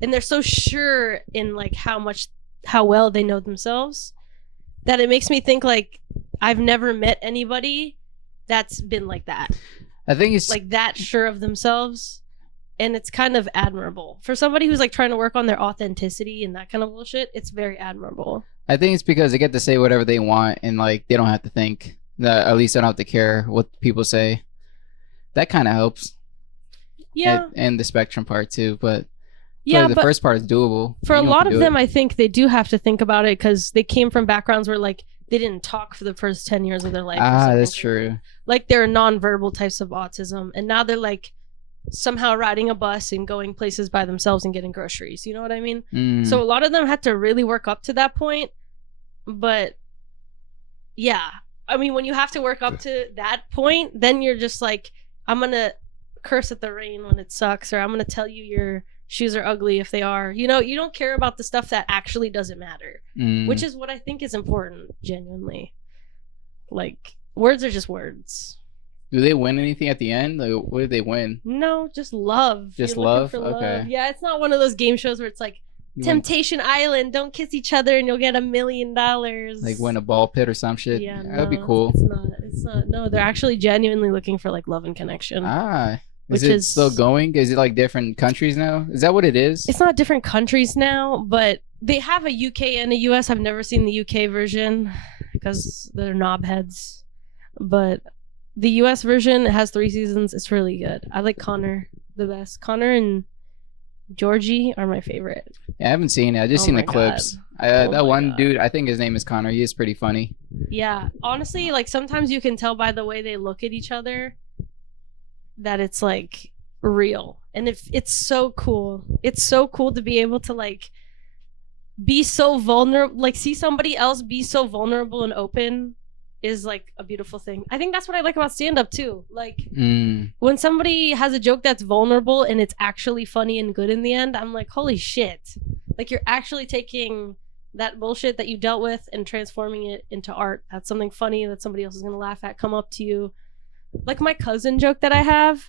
and they're so sure in like how well they know themselves that it makes me think like I've never met anybody that's been like that. I think it's like that sure of themselves, and it's kind of admirable for somebody who's like trying to work on their authenticity and that kind of bullshit. It's very admirable. I think it's because they get to say whatever they want and like they don't have to think. At least I don't have to care what people say. That kind of helps. Yeah. And the spectrum part too, but yeah, the first part is doable. For a lot of them, I think they do have to think about it because they came from backgrounds where like they didn't talk for the first 10 years of their life. That's true. Like they're nonverbal types of autism, and now they're like somehow riding a bus and going places by themselves and getting groceries. You know what I mean? So a lot of them had to really work up to that point. But yeah, I mean, when you have to work up to that point, then you're just like, I'm gonna curse at the rain when it sucks, or I'm gonna tell you your shoes are ugly if they are. You know, you don't care about the stuff that actually doesn't matter, which is what I think is important, genuinely. Like, words are just words. Do they win anything at the end? Like, what did they win? No, just love. Just love? Okay. Yeah, it's not one of those game shows where it's like, Temptation Island, don't kiss each other and you'll get $1 million. Like win a ball pit or some shit. Yeah, that'd be cool. It's not. No, they're actually genuinely looking for like love and connection. Is it still going? Is it like different countries now? Is that what it is? It's not different countries now, but they have a UK and a US. I've never seen the UK version because they're knobheads. But the US version, it has 3 seasons. It's really good. I like Connor the best. Connor and Georgie are my favorite. Yeah, I haven't seen it. I just seen the clips. That one dude, I think his name is Connor. He is pretty funny. Yeah, honestly, like sometimes you can tell by the way they look at each other that it's like real, and it's so cool. It's so cool to be able to like be so vulnerable, like see somebody else be so vulnerable and open is like a beautiful thing. I think that's what I like about stand-up too. Like when somebody has a joke that's vulnerable and it's actually funny and good in the end, I'm like, holy shit. Like you're actually taking that bullshit that you dealt with and transforming it into art. That's something funny that somebody else is gonna laugh at, come up to you. Like my cousin joke that I have,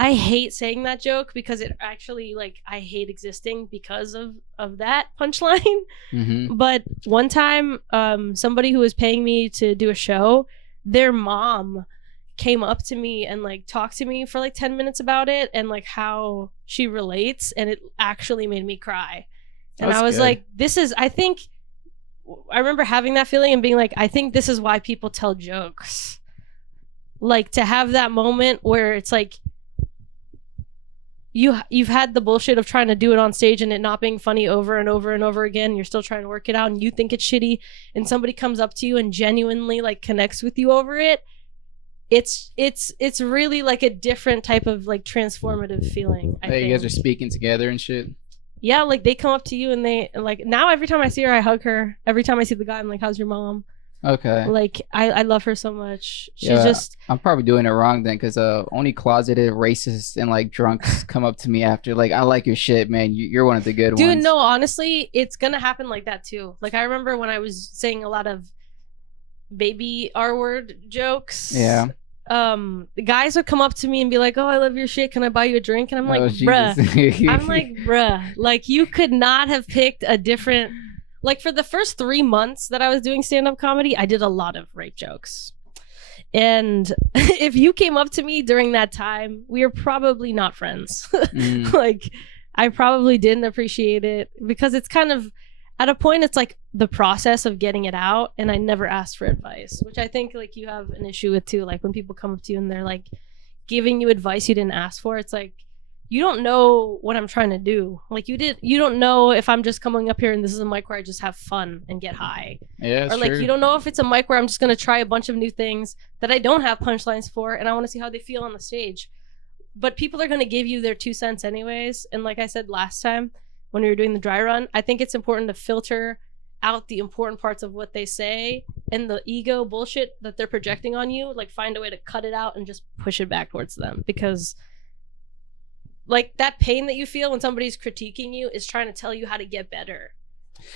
I hate saying that joke because it actually, like, I hate existing because of that punchline. But one time, somebody who was paying me to do a show, their mom came up to me and like talked to me for like 10 minutes about it and like how she relates, and it actually made me cry. And I was good. Like, I remember having that feeling and being like, I think this is why people tell jokes. Like to have that moment where it's like you've had the bullshit of trying to do it on stage and it not being funny over and over and over again. You're still trying to work it out and you think it's shitty, and somebody comes up to you and genuinely like connects with you over it. It's really like a different type of like transformative feeling. I think. You guys are speaking together and shit. Yeah, like they come up to you and they like, now every time I see her, I hug her. Every time I see the guy, I'm like, how's your mom? Okay. Like I love her so much. She's I'm probably doing it wrong then, because only closeted racists and like drunks come up to me after like, I like your shit, man. You're one of the good ones. Dude, no, honestly, it's gonna happen like that too. Like I remember when I was saying a lot of baby R-word jokes. Yeah. The guys would come up to me and be like, oh, I love your shit, can I buy you a drink? And I'm like, bruh. I'm like, bruh, like you could not have picked a different. Like for the first 3 months that I was doing stand-up comedy, I did a lot of rape jokes. And if you came up to me during that time, we were probably not friends. Like I probably didn't appreciate it because it's kind of at a point, it's like the process of getting it out. And I never asked for advice, which I think like you have an issue with too. Like when people come up to you and they're like giving you advice you didn't ask for, it's like, you don't know what I'm trying to do. Like you don't know if I'm just coming up here and this is a mic where I just have fun and get high. Yeah, or like true. You don't know if it's a mic where I'm just going to try a bunch of new things that I don't have punchlines for and I want to see how they feel on the stage. But people are going to give you their 2 cents anyways. And like I said last time when we were doing the dry run, I think it's important to filter out the important parts of what they say and the ego bullshit that they're projecting on you. Like find a way to cut it out and just push it back towards them, because like that pain that you feel when somebody's critiquing you is trying to tell you how to get better.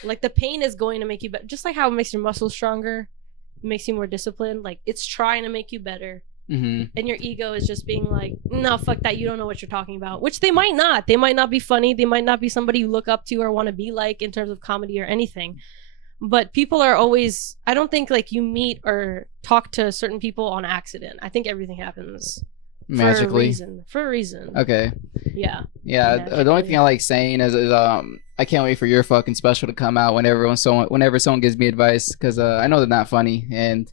Like the pain is going to make you better. Just like how it makes your muscles stronger, it makes you more disciplined. Like it's trying to make you better. And your ego is just being like, no, fuck that. You don't know what you're talking about. Which they might not. They might not be funny. They might not be somebody you look up to or want to be like in terms of comedy or anything. But people are always, I don't think like you meet or talk to certain people on accident. I think everything happens magically for a reason. Okay. Yeah. The only thing I like saying is I can't wait for your fucking special to come out whenever someone gives me advice, because I know they're not funny and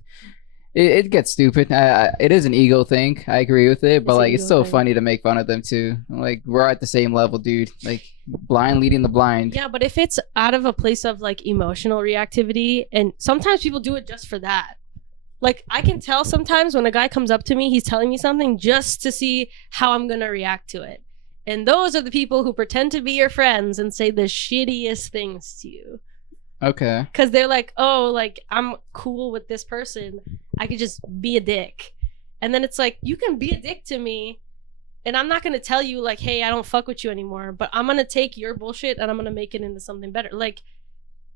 it gets stupid. It is an ego thing. I agree with it, but like it's so funny to make fun of them too. Like we're at the same level, dude. Like blind leading the blind. Yeah, but if it's out of a place of like emotional reactivity, and sometimes people do it just for that. Like I can tell sometimes when a guy comes up to me, he's telling me something just to see how I'm gonna react to it. And those are the people who pretend to be your friends and say the shittiest things to you. Okay. Because they're like, oh, like, I'm cool with this person. I could just be a dick. And then it's like, you can be a dick to me, and I'm not going to tell you, like, hey, I don't fuck with you anymore. But I'm going to take your bullshit and I'm going to make it into something better. Like,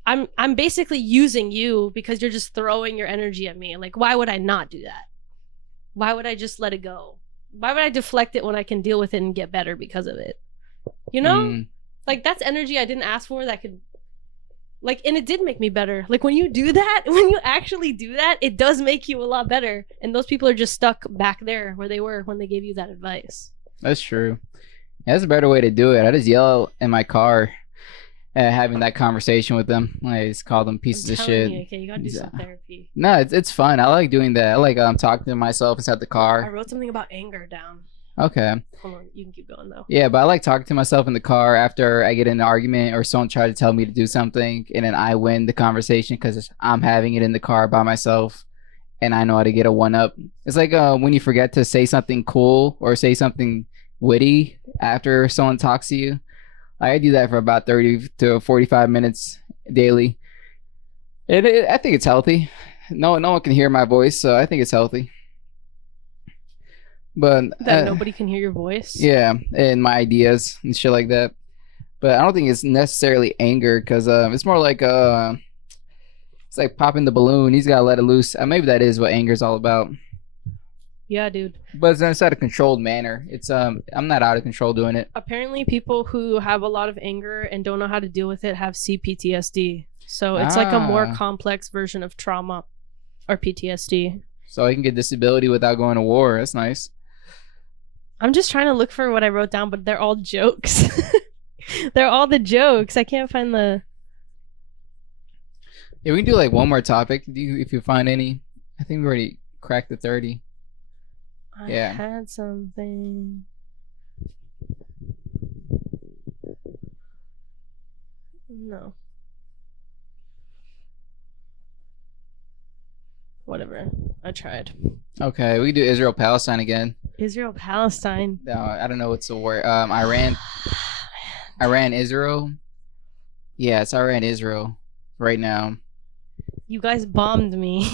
I'm basically using you because you're just throwing your energy at me. Like, why would I not do that? Why would I just let it go? Why would I deflect it when I can deal with it and get better because of it? You know? Like, that's energy I didn't ask for that could, like, and it did make me better. Like, when you do that, when you actually do that, it does make you a lot better. And those people are just stuck back there where they were when they gave you that advice. That's true. Yeah, that's a better way to do it. I just yell in my car having that conversation with them. I just call them pieces of shit. Okay, you gotta do some therapy. No, it's fun. I like doing that. I like talking to myself inside the car. I wrote something about anger down. Okay. Hold on, you can keep going though. Yeah, but I like talking to myself in the car after I get in an argument or someone tries to tell me to do something, and then I win the conversation because I'm having it in the car by myself, and I know how to get a one-up. It's like when you forget to say something cool or say something witty after someone talks to you. I do that for about 30 to 45 minutes daily. I think it's healthy. No one can hear my voice, so I think it's healthy. But that nobody can hear your voice. Yeah, and my ideas and shit like that. But I don't think it's necessarily anger because it's more like it's like popping the balloon. He's gotta let it loose. Maybe that is what anger is all about. Yeah, dude. But it's not a controlled manner. It's I'm not out of control doing it. Apparently, people who have a lot of anger and don't know how to deal with it have CPTSD. So it's like a more complex version of trauma or PTSD. So I can get disability without going to war. That's nice. I'm just trying to look for what I wrote down, but they're all jokes. They're all the jokes. I can't find the... Yeah, we can do like one more topic if you find any. I think we already cracked the 30. I had something. No. Whatever. I tried. Okay, we can do Israel-Palestine again. Israel-Palestine. No, I don't know what's the word. Iran, Israel. Yeah, it's Iran-Israel right now. You guys bombed me.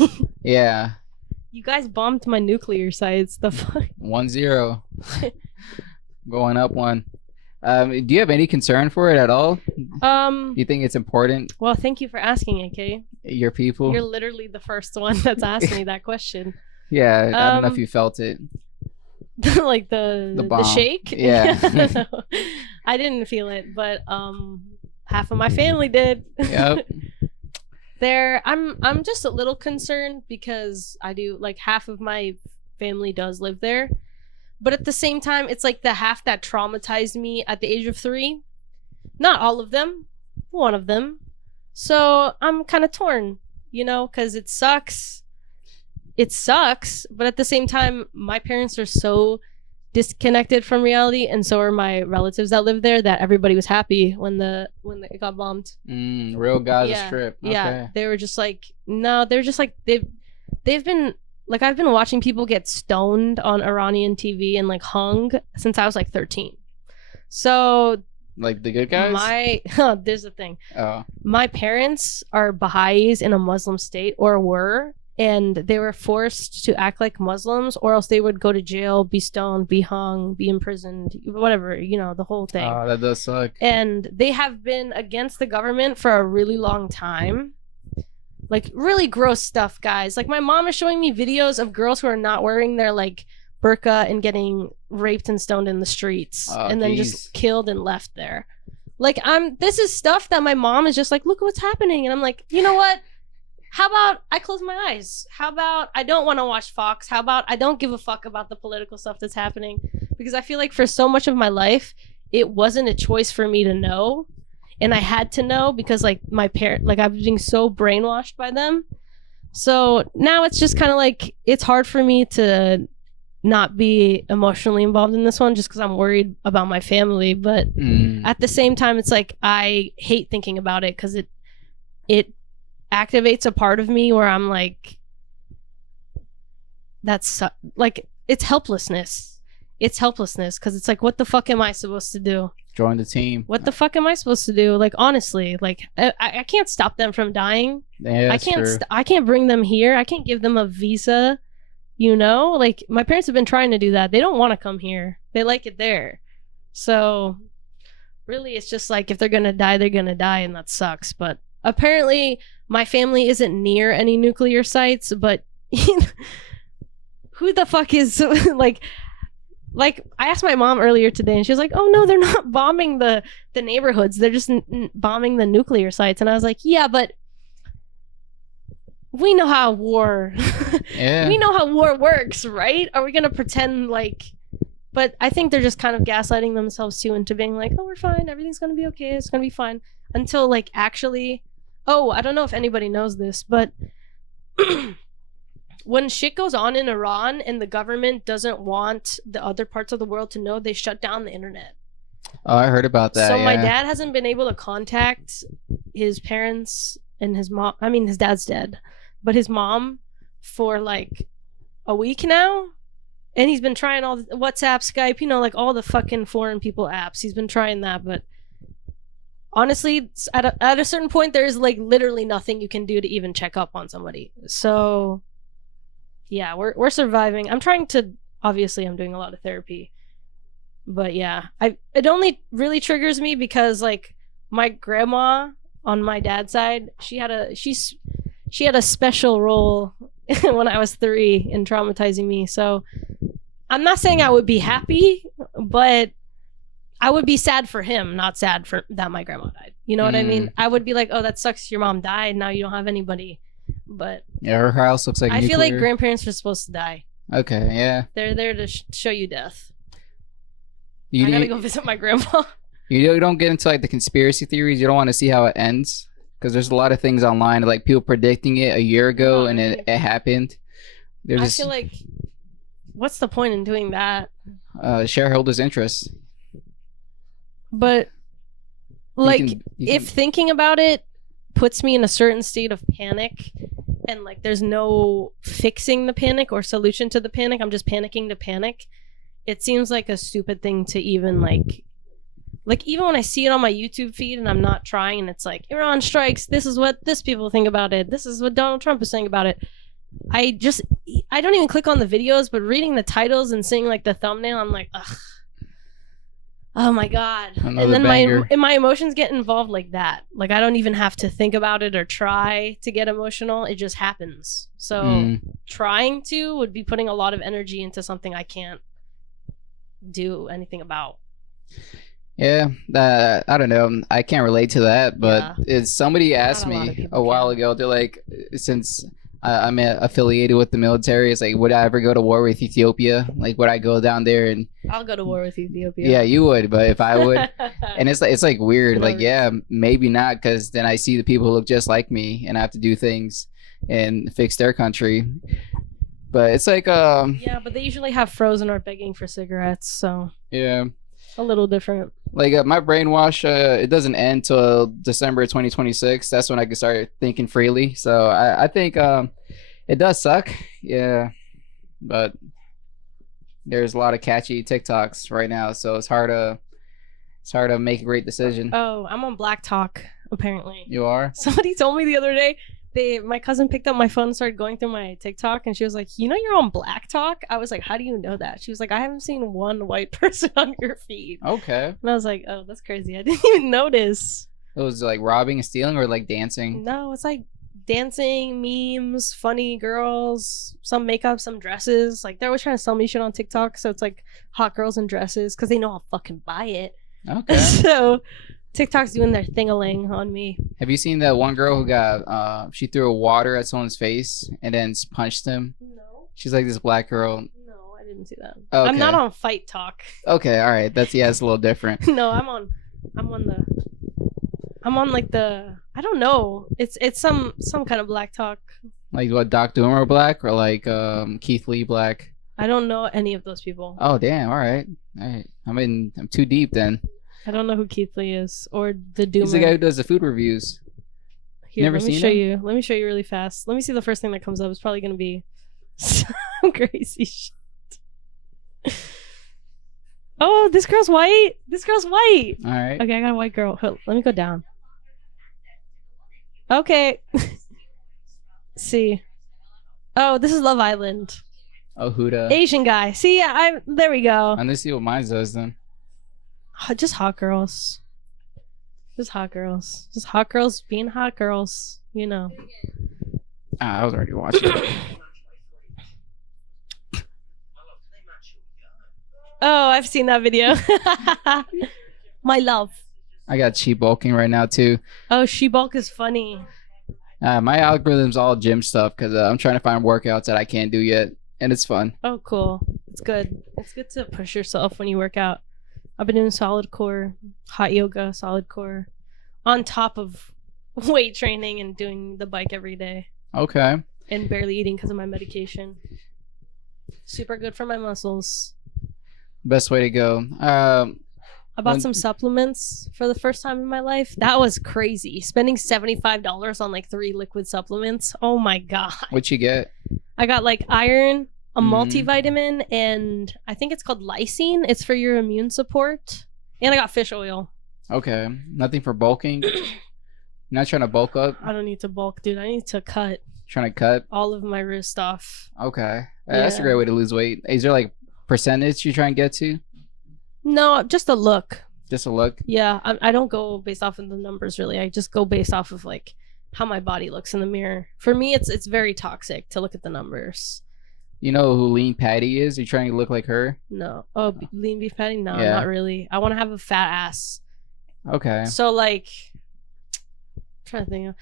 Yeah. You guys bombed my nuclear sites. The fuck? 1-0. Going up one. Do you have any concern for it at all? Do you think it's important? Well, thank you for asking, AK. Your people? You're literally the first one that's asked me that question. Yeah, I don't know if you felt it. Like the shake? Yeah. No, I didn't feel it, but half of my family did. Yep. I'm just a little concerned because I do, like, half of my family does live there. But at the same time, it's like the half that traumatized me at the age of 3. Not all of them. One of them. So I'm kind of torn, you know, because it sucks. It sucks. But at the same time, my parents are so disconnected from reality, and so are my relatives that live there, that everybody was happy when it got bombed. Real Gaza Strip. Okay. Yeah. They were just like, no, they're just like, they've been... Like, I've been watching people get stoned on Iranian TV and, like, hung since I was, like, 13. So... Like the good guys? There's the thing. Oh. My parents are Baha'is in a Muslim state, or were, and they were forced to act like Muslims, or else they would go to jail, be stoned, be hung, be imprisoned, whatever, you know, the whole thing. Oh, that does suck. And they have been against the government for a really long time. Like, really gross stuff, guys. Like, my mom is showing me videos of girls who are not wearing their, like, burqa and getting raped and stoned in the streets. And then just killed and left there. Like, this is stuff that my mom is just like, look what's happening. And I'm like, you know what? How about I close my eyes? How about I don't want to watch Fox? How about I don't give a fuck about the political stuff that's happening? Because I feel like for so much of my life, it wasn't a choice for me to know. And I had to know because, like, my parent, like, I was being so brainwashed by them. So now it's just kind of like, it's hard for me to not be emotionally involved in this one just because I'm worried about my family. But at the same time, it's like, I hate thinking about it because it activates a part of me where I'm like, like, it's helplessness. It's helplessness because it's like, what the fuck am I supposed to do? Join the team. What the fuck am I supposed to do? Like, honestly, like I can't stop them from dying. Yeah, that's true. I can't bring them here. I can't give them a visa. You know, like my parents have been trying to do that. They don't want to come here. They like it there. So really, it's just like if they're gonna die, they're gonna die, and that sucks. But apparently, my family isn't near any nuclear sites. But who the fuck is like? Like I asked my mom earlier today, and she was like, "Oh no, they're not bombing the neighborhoods. They're just bombing the nuclear sites." And I was like, "Yeah, but we know how war, we know how war works, right? Are we gonna pretend like?" But I think they're just kind of gaslighting themselves too into being like, "Oh, we're fine. Everything's gonna be okay. It's gonna be fine." Until like actually, oh, I don't know if anybody knows this, but when shit goes on in Iran and the government doesn't want the other parts of the world to know, they shut down the internet. Oh, I heard about that. So my dad hasn't been able to contact his parents and his mom. I mean, his dad's dead, but his mom for like a week now. And he's been trying all the WhatsApp, Skype, you know, like all the fucking foreign people apps. He's been trying that, but honestly, at a certain point, there's like literally nothing you can do to even check up on somebody. So yeah, we're surviving. I'm trying to, obviously I'm doing a lot of therapy, but yeah, it only really triggers me because like my grandma on my dad's side, she had a special role when I was 3 in traumatizing me. So I'm not saying I would be happy, but I would be sad for him, not sad for that my grandma died. You know what I mean? I would be like, oh, that sucks. Your mom died. Now you don't have anybody. But yeah, her house looks like I feel like grandparents are supposed to die. Okay, yeah. They're there to show you death. I gotta go visit my grandma. You don't get into like the conspiracy theories. You don't want to see how it ends because there's a lot of things online like people predicting it a year ago and it happened. I feel like, what's the point in doing that? Shareholders' interest. But like, if thinking about it puts me in a certain state of panic and like there's no fixing the panic or solution to the panic, I'm just panicking to panic, it seems like a stupid thing to even like even when I see it on my YouTube feed and I'm not trying and it's like Iran strikes, this is what this people think about it, this is what Donald Trump is saying about it, I don't even click on the videos, but reading the titles and seeing like the thumbnail, I'm like, ugh, oh my god. And then my emotions get involved like that. Like I don't even have to think about it or try to get emotional. It just happens. So trying to would be putting a lot of energy into something I can't do anything about. Yeah, I don't know. I can't relate to that, but somebody asked me a while ago, they're like, since I'm affiliated with the military, it's like, would I ever go to war with Ethiopia? Like, would I go down there and... I'll go to war with Ethiopia. Yeah, you would, but if I would... And it's like weird. No, like, yeah, maybe not, because then I see the people who look just like me and I have to do things and fix their country. But it's like... Yeah, but they usually have frozen or begging for cigarettes, so... Yeah. A little different. Like my brainwash, it doesn't end till December 2026. That's when I can start thinking freely. So I think it does suck, yeah. But there's a lot of catchy TikToks right now, so it's hard to make a great decision. Oh, I'm on Black Talk apparently. You are? Somebody told me the other day. My cousin picked up my phone and started going through my TikTok, and she was like, you know you're on Black Talk? I was like, how do you know that? She was like, I haven't seen one white person on your feed. Okay. And I was like, oh, that's crazy. I didn't even notice. It was like robbing and stealing or like dancing? No, it's like dancing, memes, funny girls, some makeup, some dresses. Like they're always trying to sell me shit on TikTok, so it's like hot girls in dresses because they know I'll fucking buy it. Okay. So... TikTok's doing their thing-a-ling on me. Have you seen that one girl who got she threw water at someone's face and then punched him? No. She's like this black girl. No, I didn't see that. Okay. I'm not on Fight Talk. Okay, all right. It's a little different. No, I'm on like the, I don't know. It's some kind of Black Talk. Like what, Dr. Umar Black or like Keith Lee Black? I don't know any of those people. Oh damn! All right. I'm too deep then. I don't know who Keith Lee is or the Doomer. He's the guy who does the food reviews. Here, never seen him? Let me show you really fast. Let me see the first thing that comes up. It's probably going to be some crazy shit. Oh, this girl's white. This girl's white. All right. Okay, I got a white girl. Hold, let me go down. Okay. See. Oh, this is Love Island. Oh, Huda. Asian guy. See, I there we go. I'm gonna see what mine does then. Just hot girls. Just hot girls. Just hot girls being hot girls. You know. I was already watching. Oh, I've seen that video. My love. I got cheap bulking right now too. Oh, she bulk is funny. My algorithm's all gym stuff because I'm trying to find workouts that I can't do yet, and it's fun. Oh, cool. It's good. It's good to push yourself when you work out. I've been doing solid core, hot yoga, solid core, on top of weight training and doing the bike every day. Okay. And barely eating because of my medication. Super good for my muscles. Best way to go. I bought some supplements for the first time in my life. That was crazy. Spending $75 on like 3 liquid supplements. Oh my god. What you get? I got like iron, a multivitamin, and I think it's called lysine. It's for your immune support. And I got fish oil. Okay. Nothing for bulking? You're not trying to bulk up? I don't need to bulk, dude. I need to cut Trying to cut? all of my wrist off. Okay. That's a great way to lose weight. Is there like percentage you try and get to? No, just a look. Just a look? Yeah, I don't go based off of the numbers really. I just go based off of like how my body looks in the mirror. For me, it's very toxic to look at the numbers. You know who Lean Patty is? Are you trying to look like her? No. Oh, lean beef patty? No, Yeah. not really. I want to have a fat ass. Okay. So like, I'm trying to think of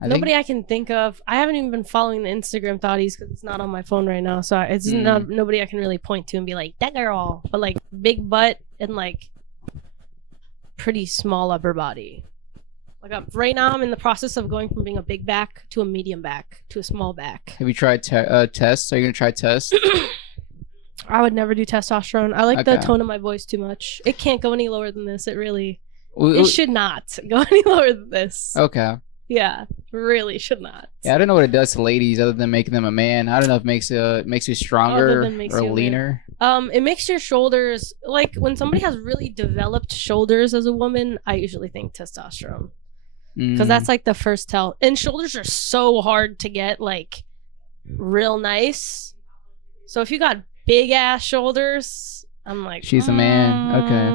nobody I can think of. I haven't even been following the Instagram thotties because it's not on my phone right now. So it's not nobody I can really point to and be like, that girl. But like big butt and like pretty small upper body. Like right now I'm in the process of going from being a big back to a medium back to a small back. Have you tried tests? Are you going to try tests? I would never do testosterone. I like the tone of my voice too much. It can't go any lower than this. It really... It should not go any lower than this. Okay. Yeah, really should not. Yeah, I don't know what it does to ladies other than making them a man. I don't know if it makes you stronger or leaner. It makes your shoulders, like when somebody has really developed shoulders as a woman, I usually think testosterone. Because that's like the first tell. And shoulders are so hard to get like real nice. So if you got big ass shoulders, I'm like, she's a man. Okay.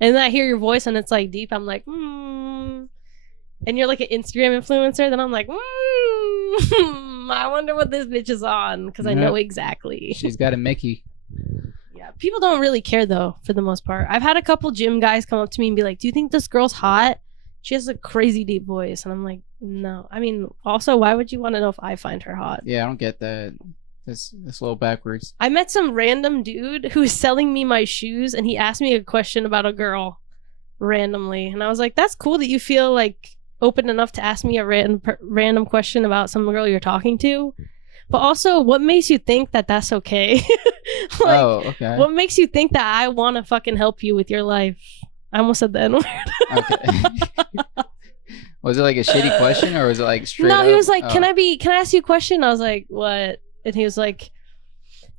And then I hear your voice and it's like deep. I'm like, and you're like an Instagram influencer. Then I'm like, I wonder what this bitch is on because I know exactly. She's got a Mickey. Yeah, people don't really care though for the most part. I've had a couple gym guys come up to me and be like, "Do you think this girl's hot? She has a crazy deep voice." And I'm like, "No." I mean, also, why would you want to know if I find her hot? Yeah, I don't get that. That's a little backwards. I met some random dude who was selling me my shoes, and he asked me a question about a girl randomly, and I was like, "That's cool that you feel like open enough to ask me a random question about some girl you're talking to." But also, what makes you think that that's okay? Like, okay. What makes you think that I want to fucking help you with your life? I almost said the N-word. Okay. Was it like a shitty question or was it like straight up? No, he was like, can I ask you a question? I was like, what? And he was like,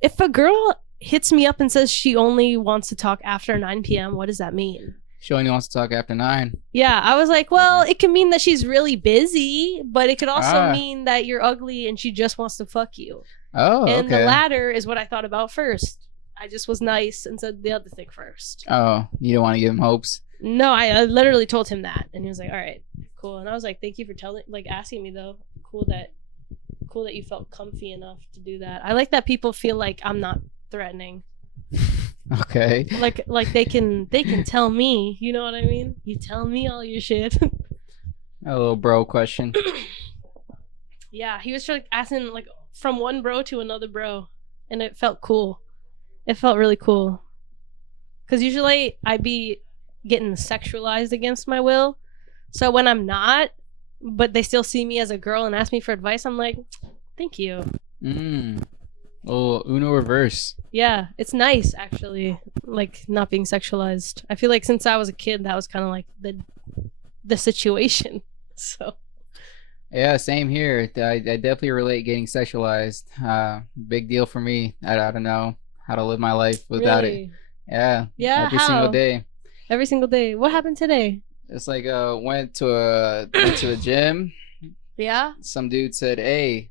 if a girl hits me up and says she only wants to talk after 9 p.m., what does that mean? She only wants to talk after 9. Yeah, I was like, well, it can mean that she's really busy, but it could also mean that you're ugly and she just wants to fuck you. Oh, and the latter is what I thought about first. I just was nice and said the other thing first. Oh, you don't want to give him hopes? No, I literally told him that, and he was like, "All right, cool." And I was like, "Thank you for asking me though. Cool that you felt comfy enough to do that. I like that people feel like I'm not threatening." Okay. Like they can tell me, you know what I mean? You tell me all your shit. A little bro question. Yeah, he was like asking like from one bro to another bro, and it felt cool. It felt really cool. Cause usually I be getting sexualized against my will. So when I'm not, but they still see me as a girl and ask me for advice, I'm like, thank you. Oh, Uno reverse. Yeah, it's nice actually, like not being sexualized. I feel like since I was a kid, that was kind of like the situation. So. Yeah, same here. I definitely relate getting sexualized. Big deal for me. I don't know. how to live my life without it. Really? Yeah. Yeah, Every how? single day. Every single day. What happened today? It's like went to a gym. Yeah. Some dude said, "Hey,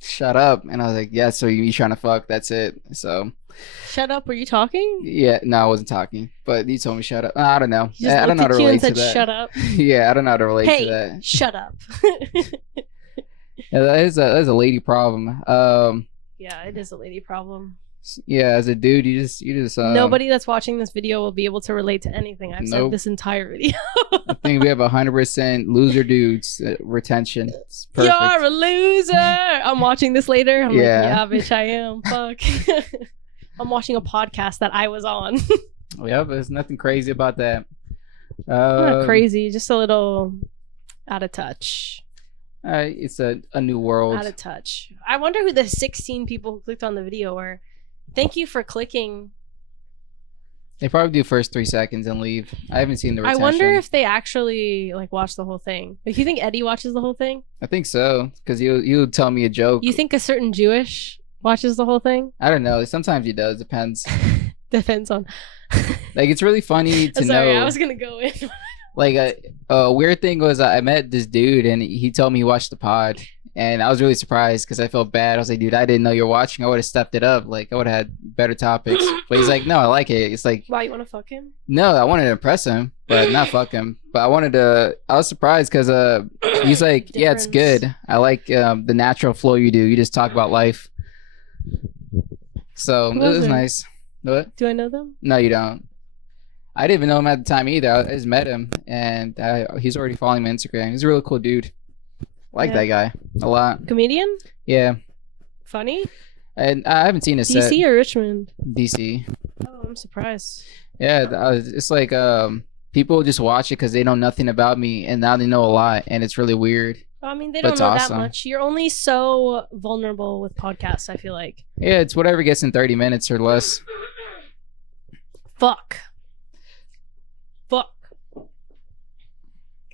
shut up," and I was like, "Yeah, so you trying to fuck? That's it." So Shut up. Were you talking? yeah, no, I wasn't talking, but he told me shut up. I don't know. He just I don't looked know how to at you and relate to said, that. "Shut up." Yeah, I don't know how to relate to Hey, that. shut up. Yeah, that is a lady problem. Yeah, it is a lady problem. Yeah, as a dude, you just Nobody that's watching this video will be able to relate to anything I've said Nope. this entire video. I think we have 100% loser dudes retention. It's perfect. You're a loser. I'm watching this later. I'm Yeah. like, yeah, bitch, I am. Fuck. I'm watching a podcast that I was on. Yeah, but there's nothing crazy about that. Not crazy, just a little out of touch. It's a new world. Out of touch. I wonder who the 16 people who clicked on the video were. Thank you for clicking. They probably do first 3 seconds and leave. I haven't seen the retention. I wonder if they actually like watch the whole thing. Like, you think Eddie watches the whole thing? I think so, because he'll tell me a joke. You think a certain Jewish watches the whole thing? I don't know. Sometimes he does. Depends. Depends on. Like, it's really funny to Sorry, know. I was gonna go in. Like a weird thing was I met this dude and he told me he watched the pod, and I was really surprised because I felt bad. I was like, dude, I didn't know you were watching. I would have stepped it up. Like, I would have had better topics. But he's like, no, I like it. It's like, Why, you want to fuck him? no, I wanted to impress him, but not fuck him. But I was surprised because he's like, yeah, it's good. I like the natural flow you do. You just talk about life. So it was nice. What? Do I know them? No, you don't. I didn't even know him at the time either. I just met him, and he's already following my Instagram. He's a really cool dude. I like that guy a lot. Comedian? Yeah. Funny? And I haven't seen his set. DC or Richmond? DC. Oh, I'm surprised. Yeah, it's like people just watch it because they know nothing about me, and now they know a lot, and it's really weird. I mean, they don't know that much. You're only so vulnerable with podcasts, I feel like. Yeah, it's whatever gets in 30 minutes or less. Fuck.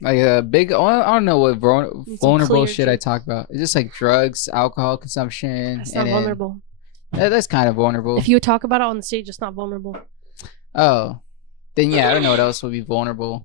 Like a big, I don't know what vulnerable shit juice. I talk about. It's just like drugs, alcohol consumption. That's not vulnerable. That's kind of vulnerable. If you talk about it on the stage, it's not vulnerable. Oh, then yeah, I don't know what else would be vulnerable.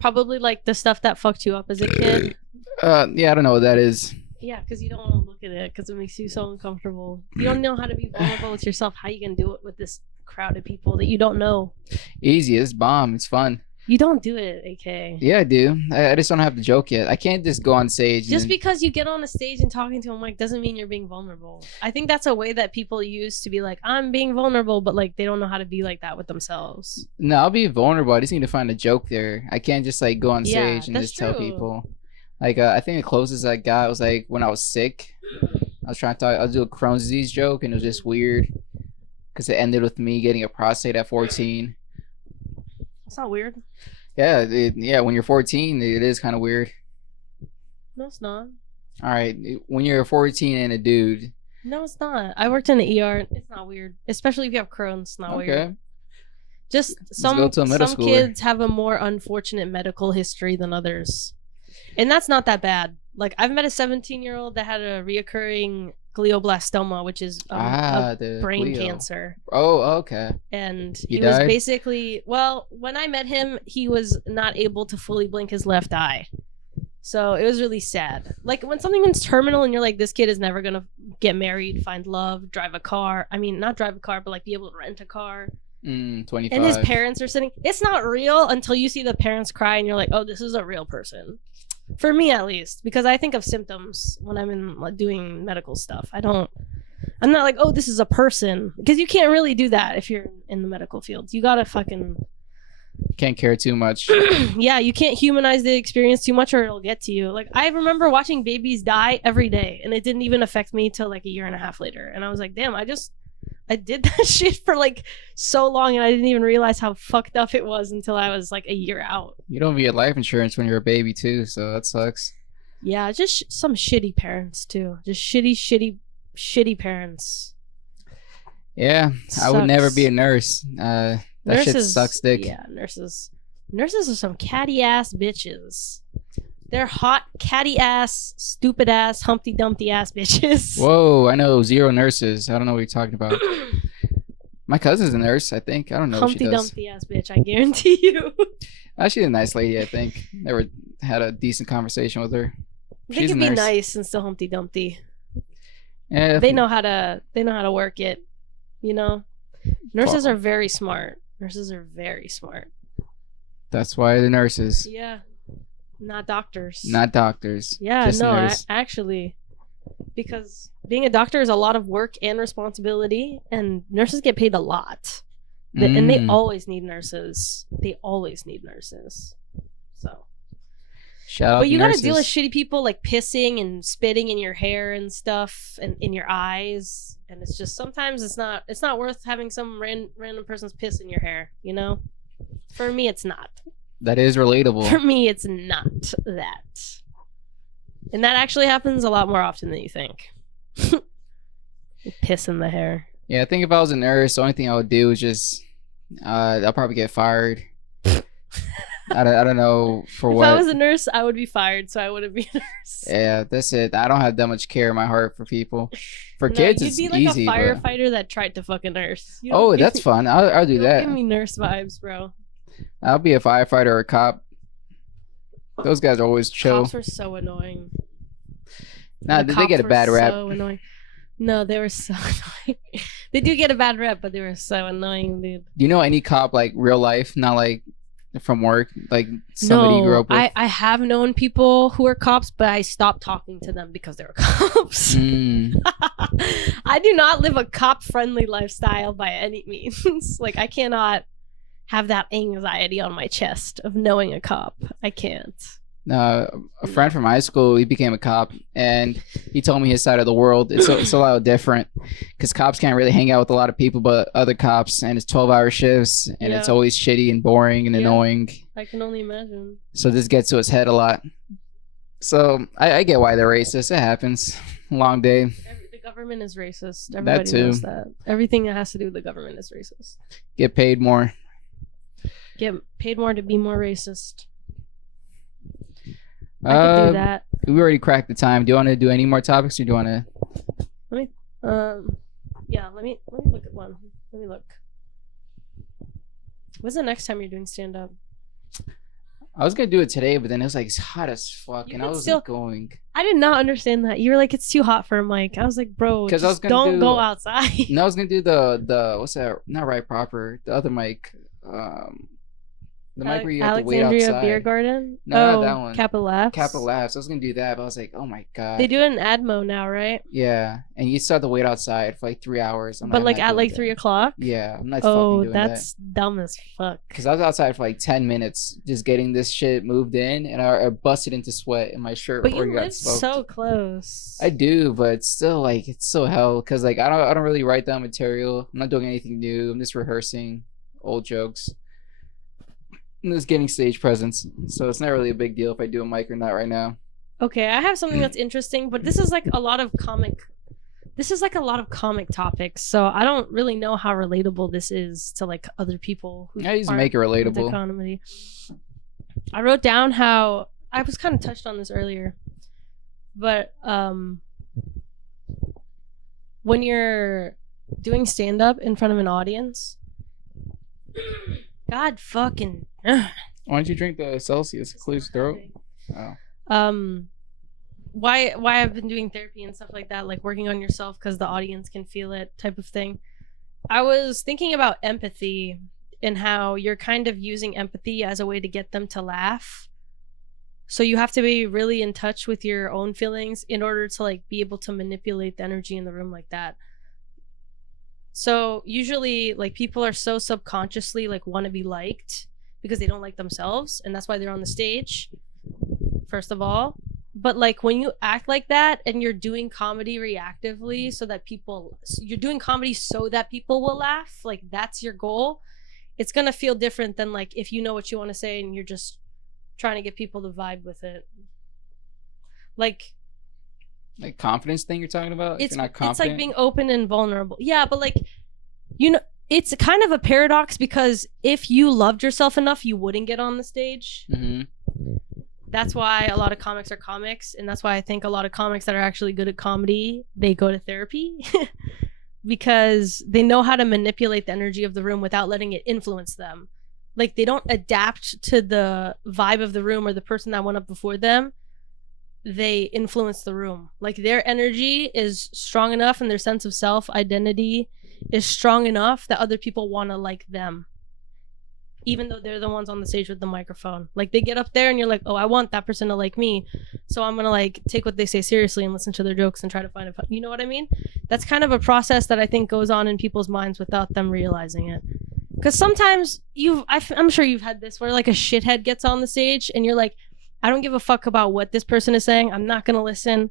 Probably like the stuff that fucked you up as a kid. Yeah, I don't know what that is. Yeah, because you don't want to look at it because it makes you so uncomfortable. You don't know how to be vulnerable with yourself. How you can do it with this crowd of people that you don't know? Easy, it's bomb. It's fun. You don't do it, AK. Yeah, I do. I just don't have the joke yet. I can't just go on stage. Just because you get on a stage and talking to a mic doesn't mean you're being vulnerable. I think that's a way that people use to be like, I'm being vulnerable, but like they don't know how to be like that with themselves. No, I'll be vulnerable. I just need to find a joke there. I can't just like go on stage and just tell true. people. Like I think the closest I got was like when I was sick. I was trying to talk. I was doing a Crohn's disease joke, and it was just weird because it ended with me getting a prostate at 14. It's not weird. Yeah, yeah. When you're 14, it is kind of weird. No, it's not. All right, when you're 14 and a dude. No, it's not. I worked in the ER. It's not weird, especially if you have Crohn's. It's not weird. Just some kids have a more unfortunate medical history than others, and that's not that bad. Like I've met a 17-year-old that had a reoccurring glioblastoma, which is a brain cancer. Oh, okay. And he was basically, well, when I met him, he was not able to fully blink his left eye. So it was really sad. Like when something's terminal and you're like, this kid is never going to get married, find love, drive a car. I mean, not drive a car, but like be able to rent a car. 25. And his parents are sitting. It's not real until you see the parents cry and you're like, oh, this is a real person. For me, at least, because I think of symptoms when I'm in like, doing medical stuff. I'm not like, oh, this is a person, because you can't really do that if you're in the medical field. You gotta fucking can't care too much. Yeah, you can't humanize the experience too much or it'll get to you. Like I remember watching babies die every day, and it didn't even affect me till like a year and a half later. And I was like, damn, I did that shit for like so long, and I didn't even realize how fucked up it was until I was like a year out. You don't get life insurance when you're a baby too, so that sucks. Yeah, just some shitty parents too. Just shitty parents. Yeah, I would never be a nurse. That shit sucks dick. Yeah, nurses are some catty ass bitches. They're hot, catty ass, stupid ass, Humpty Dumpty ass bitches. Whoa, I know 0 nurses. I don't know what you're talking about. My cousin's a nurse, I think. I don't know Humpty what she does. Dumpty ass bitch, I guarantee you. She's a nice lady, I think. Never had a decent conversation with her. They can be nice and still Humpty Dumpty. Yeah, they know how to work it. You know, nurses are very smart. Nurses are very smart. That's why they're nurses. Yeah, not doctors. Not doctors. Yeah, no, actually, because being a doctor is a lot of work and responsibility, and nurses get paid a lot, and they always need nurses. They always need nurses. So. Shout out but you nurses. gotta deal with shitty people like pissing and spitting in your hair and stuff and in your eyes, and it's just sometimes it's not worth having some random person's piss in your hair, you know. For me, it's not. That is relatable. For me, it's not that, and that actually happens a lot more often than you think. Piss in the hair. Yeah, I think if I was a nurse, the only thing I would do is just I'll probably get fired. I don't know for what. If I was a nurse, I would be fired, so I wouldn't be a nurse. Yeah, that's it. I don't have that much care in my heart for people. For kids, it's easy. You'd be like a firefighter that tried to fuck a nurse. Oh, that's fun. I'll do that. Give me nurse vibes, bro. I'll be a firefighter or a cop. Those guys are always chill. Cops were so annoying. Nah, they get a bad rap. So annoying. No, they were so annoying. They do get a bad rep, but they were so annoying, dude. Do you know any cop like real life? Not like from work, like somebody you grew up with? I have known people who are cops, but I stopped talking to them because they were cops. I do not live a cop-friendly lifestyle by any means. Like, I cannot have that anxiety on my chest of knowing a cop. I can't. A friend from high school, he became a cop, and he told me his side of the world. It's a lot different because cops can't really hang out with a lot of people but other cops, and it's 12-hour shifts, and it's always shitty and boring and annoying. I can only imagine. So this gets to his head a lot. So I get why they're racist. It happens. Long day. The government is racist. Everybody knows that. Everything that has to do with the government is racist. Get paid more. Get paid more to be more racist. I could do that. We already cracked the time. Do you want to do any more topics, or do you want to? Let me look at one. Let me look. When's the next time you're doing stand up? I was gonna do it today, but then it was like it's hot as fuck, and I wasn't going. I did not understand that. You were like, it's too hot for a mic. I was like, bro, just don't go outside. No, I was gonna do the what's that? Not Right Proper. The other mic. The mic where you have to wait outside. Alexandria Beer Garden? No, not that one. Kappa Laughs? Kappa Laughs. I was going to do that, but I was like, oh my God. They do it in Admo now, right? Yeah. And you still have to wait outside for like 3 hours. But like at like 3 o'clock? Yeah. I'm not fucking doing that. Oh, that's dumb as fuck. Because I was outside for like 10 minutes just getting this shit moved in, and I busted into sweat in my shirt. But you live so close. I do, but it's still like, it's so hell. Because like, I don't really write down material. I'm not doing anything new. I'm just rehearsing old jokes. I'm just getting stage presence, so it's not really a big deal if I do a mic or not right now. Okay, I have something that's interesting, but this is like a lot of comic topics, so I don't really know how relatable this is to like other people who I just make it relatable. Comedy. I wrote down how I was kind of touched on this earlier, but when you're doing stand-up in front of an audience, God fucking. Why don't you drink the Celsius? It clears your throat. Oh. Why I've been doing therapy and stuff like that, like working on yourself because the audience can feel it type of thing. I was thinking about empathy and how you're kind of using empathy as a way to get them to laugh. So you have to be really in touch with your own feelings in order to like be able to manipulate the energy in the room like that. So usually like people are so subconsciously like want to be liked because they don't like themselves, and that's why they're on the stage, first of all. But like when you act like that and you're doing comedy reactively you're doing comedy so that people will laugh, like that's your goal, it's gonna feel different than like if you know what you want to say and you're just trying to get people to vibe with it. Like confidence thing you're talking about? If you're not confident? It's like being open and vulnerable. Yeah, but like, you know, it's kind of a paradox because if you loved yourself enough, you wouldn't get on the stage. Mm-hmm. that's why a lot of comics are comics, and that's why I think a lot of comics that are actually good at comedy, they go to therapy because they know how to manipulate the energy of the room without letting it influence them. Like, they don't adapt to the vibe of the room or the person that went up before them. They influence the room. Like, their energy is strong enough and their sense of self-identity is strong enough that other people want to like them, even though they're the ones on the stage with the microphone. Like, they get up there and you're like, oh, I want that person to like me, so I'm gonna like take what they say seriously and listen to their jokes and try to find you know what I mean? That's kind of a process that I think goes on in people's minds without them realizing it. Because sometimes I'm sure you've had this where like a shithead gets on the stage and you're like, I don't give a fuck about what this person is saying. I'm not gonna listen.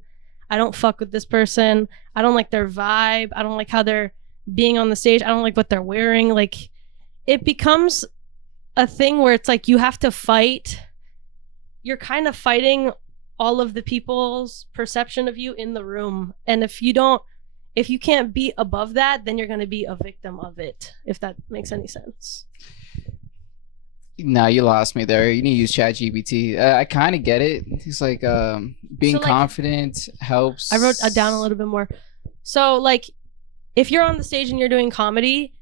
I don't fuck with this person. I don't like their vibe. I don't like how they're being on the stage. I don't like what they're wearing. Like, it becomes a thing where it's like you have to fight. You're kind of fighting all of the people's perception of you in the room. And if you can't be above that, then you're going to be a victim of it, if that makes any sense. No, you lost me there. You need to use ChatGPT. I kind of get it. It's like being confident helps. I wrote down a little bit more. So like, if you're on the stage and you're doing comedy,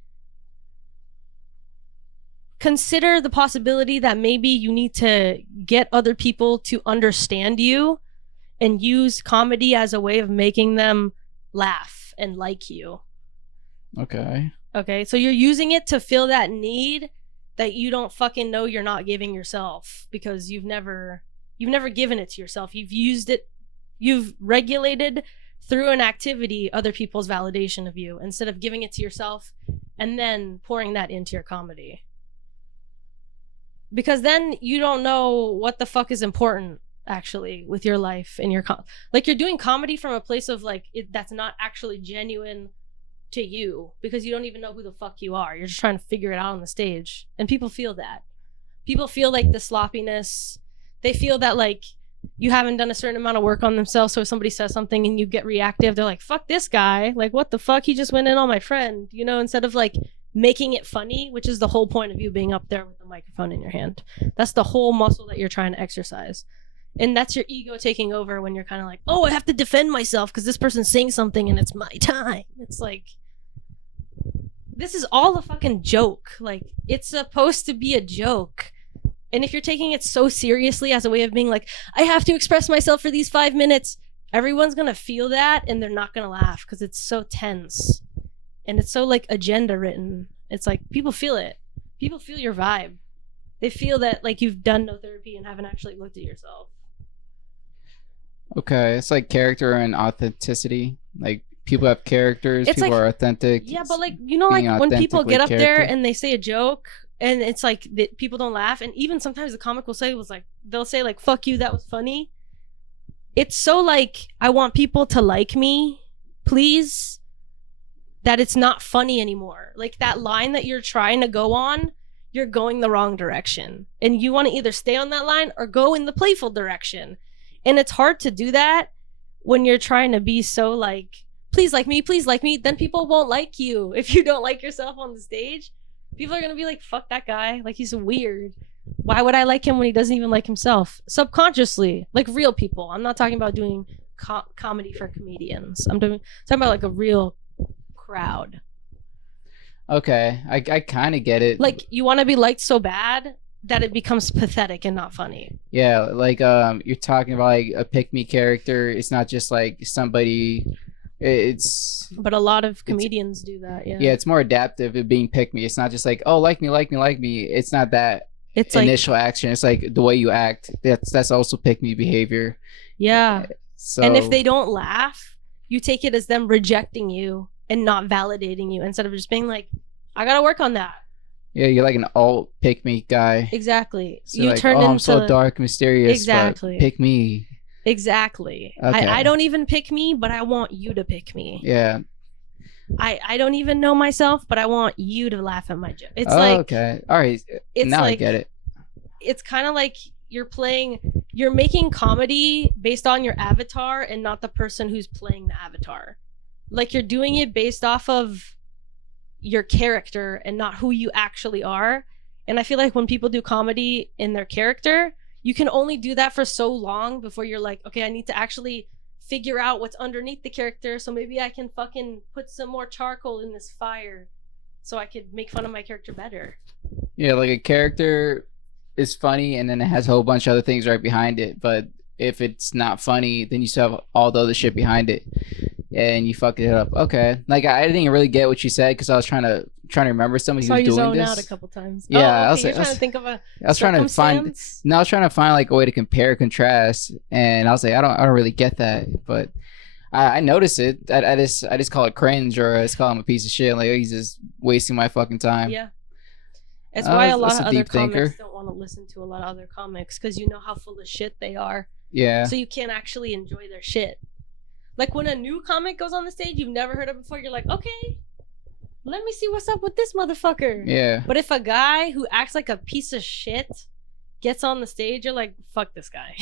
consider the possibility that maybe you need to get other people to understand you and use comedy as a way of making them laugh and like you. Okay. So you're using it to fill that need that you don't fucking know you're not giving yourself, because you've never given it to yourself. You've used it, you've regulated through an activity other people's validation of you instead of giving it to yourself and then pouring that into your comedy. Because then you don't know what the fuck is important actually with your life and your like, you're doing comedy from a place of like that's not actually genuine to you, because you don't even know who the fuck you are. You're just trying to figure it out on the stage, and people feel that. People feel like the sloppiness. They feel that like you haven't done a certain amount of work on themselves, so if somebody says something and you get reactive, they're like, fuck this guy, like what the fuck, he just went in on my friend, you know, instead of like making it funny, which is the whole point of you being up there with the microphone in your hand. That's the whole muscle that you're trying to exercise. And that's your ego taking over when you're kind of like, oh, I have to defend myself because this person's saying something and it's my time. It's like, this is all a fucking joke. Like, it's supposed to be a joke. And if you're taking it so seriously as a way of being like, I have to express myself for these 5 minutes, everyone's gonna feel that and they're not gonna laugh because it's so tense. And it's so like agenda written. It's like, people feel it. People feel your vibe. They feel that like you've done no therapy and haven't actually looked at yourself. Okay, it's like character and authenticity. Like, people have characters, it's people like, are authentic. Yeah, but like, you know, like when people get up there and they say a joke and it's like people don't laugh, and even sometimes the comic will say, they'll say like, fuck you, that was funny. It's so like, I want people to like me, please, that it's not funny anymore. Like, that line that you're trying to go on, you're going the wrong direction. And you want to either stay on that line or go in the playful direction. And it's hard to do that when you're trying to be so like, please like me, please like me. Then people won't like you if you don't like yourself on the stage. People are going to be like, fuck that guy. Like, he's weird. Why would I like him when he doesn't even like himself? Subconsciously, like real people. I'm not talking about doing comedy for comedians. I'm talking about like a real crowd. Okay, I kind of get it. Like, you want to be liked so bad that it becomes pathetic and not funny. Yeah, like you're talking about like a pick-me character. It's not just like somebody. But a lot of comedians do that. Yeah, it's more adaptive of being pick-me. It's not just like, oh, like me, like me, like me. It's not that. It's initial like, action. It's like the way you act. That's also pick-me behavior. Yeah. So, and if they don't laugh, you take it as them rejecting you and not validating you, instead of just being like, I gotta work on that. Yeah, you're like an alt pick-me guy. Exactly. So you like, turn into, I'm so dark, mysterious. Exactly. Pick me. Exactly. Okay. I don't even pick me, but I want you to pick me. Yeah. I don't even know myself, but I want you to laugh at my joke. It's like, okay. All right. Now like, I get it. It's kind of like you're making comedy based on your avatar and not the person who's playing the avatar. Like, you're doing it based off of your character and not who you actually are. And I feel like when people do comedy in their character, you can only do that for so long before you're like, okay, I need to actually figure out what's underneath the character, so maybe I can fucking put some more charcoal in this fire so I could make fun of my character better. Yeah, like a character is funny and then it has a whole bunch of other things right behind it, but if it's not funny, then you still have all the other shit behind it and you fucked it up. Okay. Like I didn't really get what you said because I was trying to remember somebody who was doing zone this. out a couple times. Yeah, okay. I was You're trying to think of a I was trying to find like a way to compare contrast, and I was like, I don't really get that, but I notice it. I just call it cringe, or I just call him a piece of shit. Like, oh, he's just wasting my fucking time. Yeah. It's why a lot of other comics don't want to listen to a lot of other comics, because you know how full of shit they are. Yeah. So you can't actually enjoy their shit. Like when a new comic goes on the stage you've never heard of before, you're like, okay, let me see what's up with this motherfucker. Yeah. But if a guy who acts like a piece of shit gets on the stage, you're like, fuck this guy.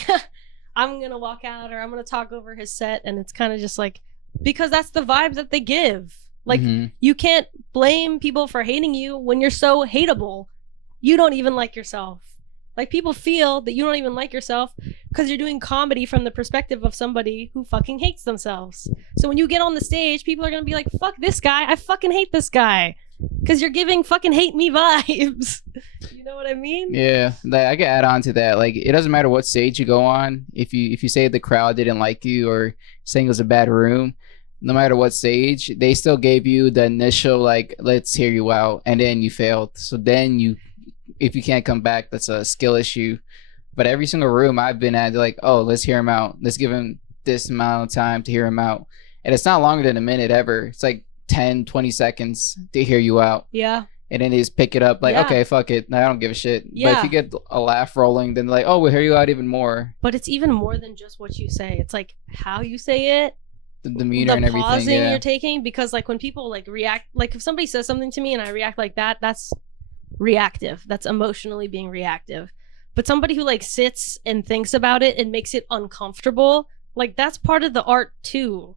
I'm gonna walk out, or I'm gonna talk over his set, and it's kind of just like, because that's the vibes that they give. Like, you can't blame people for hating you when you're so hateable. You don't even like yourself. Like, people feel that you don't even like yourself because you're doing comedy from the perspective of somebody who fucking hates themselves. So when you get on the stage, people are gonna be like, fuck this guy, I fucking hate this guy, because you're giving fucking hate me vibes. You know what I mean? Yeah, like, I can add on to that. Like, it doesn't matter what stage you go on. If you say the crowd didn't like you, or saying it was a bad room, no matter what stage, they still gave you the initial, like, let's hear you out, and then you failed. So then if you can't come back, that's a skill issue. But every single room I've been at, they're like, oh, let's hear him out. Let's give him this amount of time to hear him out. And it's not longer than a minute ever. It's like 10, 20 seconds to hear you out. Yeah. And then they just pick it up like, okay, fuck it. I don't give a shit. Yeah. But if you get a laugh rolling, then like, oh, we'll hear you out even more. But it's even more than just what you say. It's like how you say it, the demeanor and everything. The pausing you're taking. Because like when people like react, like if somebody says something to me and I react like that, that's reactive. That's emotionally being reactive. But somebody who like sits and thinks about it and makes it uncomfortable, like that's part of the art too.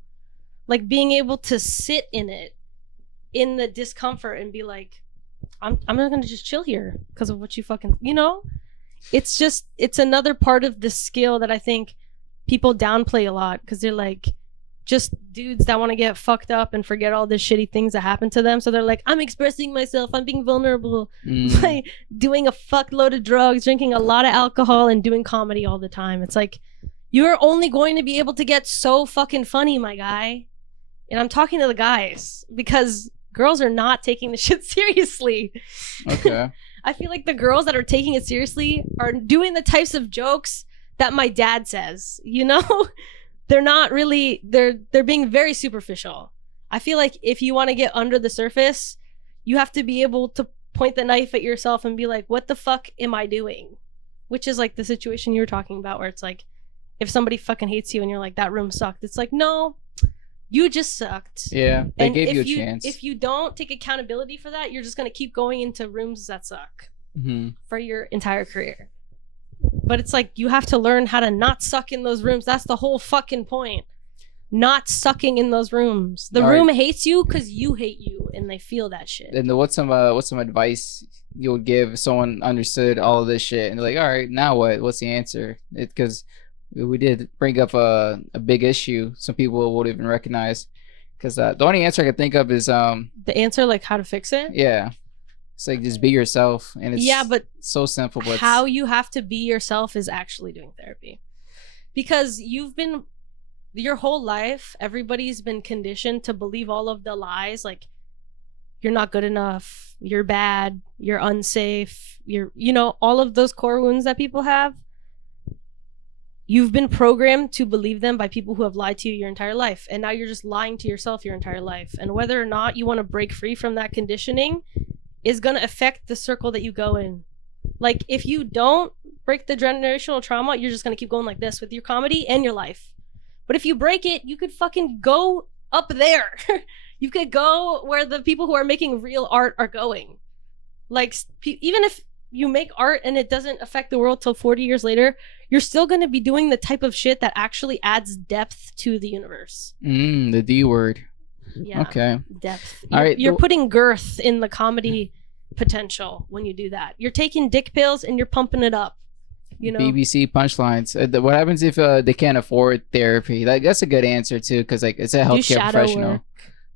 Like being able to sit in it, in the discomfort, and be like, I'm not gonna just chill here because of what you fucking, you know? It's another part of the skill that I think people downplay a lot, because they're like just dudes that want to get fucked up and forget all the shitty things that happen to them. So they're like, I'm expressing myself, I'm being vulnerable, like doing a fuckload of drugs, drinking a lot of alcohol, and doing comedy all the time. It's like, you're only going to be able to get so fucking funny, my guy. And I'm talking to the guys, because girls are not taking the shit seriously. Okay. I feel like the girls that are taking it seriously are doing the types of jokes that my dad says, you know? They're not really, they're being very superficial. I feel like if you want to get under the surface, you have to be able to point the knife at yourself and be like, what the fuck am I doing? Which is like the situation you were talking about, where it's like, if somebody fucking hates you and you're like, that room sucked, it's like, no, you just sucked. Yeah, they gave you a chance. If you don't take accountability for that, you're just going to keep going into rooms that suck for your entire career. But it's like, you have to learn how to not suck in those rooms. That's the whole fucking point. Not sucking in those rooms. The room hates you because you hate you, and they feel that shit. And what's some advice you would give if someone understood all of this shit and they're like, all right, now what? What's the answer? Because we did bring up a big issue some people won't even recognize. Because the only answer I can think of is the answer, like how to fix it. Yeah. It's like, just be yourself, and it's but so simple. But how you have to be yourself is actually doing therapy, because you've been, your whole life, everybody's been conditioned to believe all of the lies, like you're not good enough, you're bad, you're unsafe, you're, you know, all of those core wounds that people have. You've been programmed to believe them by people who have lied to you your entire life, and now you're just lying to yourself your entire life. And whether or not you want to break free from that conditioning is going to affect the circle that you go in. Like, if you don't break the generational trauma, you're just going to keep going like this with your comedy and your life. But if you break it, you could fucking go up there. You could go where the people who are making real art are going. Like, even if you make art and it doesn't affect the world till 40 years later, you're still going to be doing the type of shit that actually adds depth to the universe. The D word. Yeah. Okay. Depth. All right. You're putting girth in the comedy potential when you do that. You're taking dick pills and you're pumping it up. you know. BBC punchlines. What happens if they can't afford therapy? Like that's a good answer too, because like it's a healthcare professional. Work.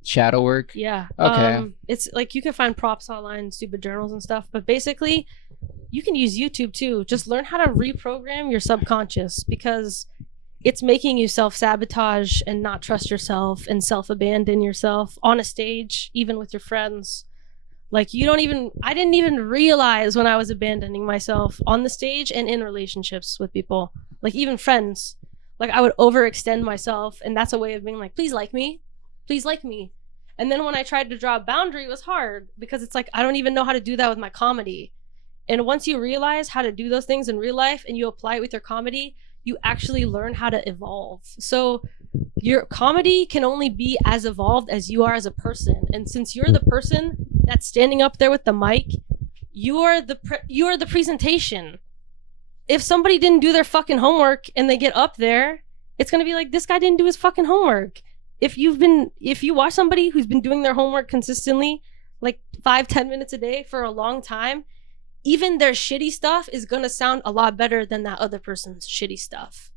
Shadow work. Yeah. Okay. It's like you can find props online, stupid journals and stuff, but basically, you can use YouTube too. Just learn how to reprogram your subconscious because it's making you self-sabotage and not trust yourself and self-abandon yourself on a stage, even with your friends. Like I didn't even realize when I was abandoning myself on the stage and in relationships with people, like even friends. Like I would overextend myself, and that's a way of being like, please like me. Please like me. And then when I tried to draw a boundary, it was hard because it's like, I don't even know how to do that with my comedy. And once you realize how to do those things in real life and you apply it with your comedy, you actually learn how to evolve. So your comedy can only be as evolved as you are as a person. And since you're the person that's standing up there with the mic, you are the presentation. If somebody didn't do their fucking homework and they get up there, it's going to be like, this guy didn't do his fucking homework. If you watch somebody who's been doing their homework consistently, like 5-10 minutes a day for a long time, even their shitty stuff is gonna sound a lot better than that other person's shitty stuff.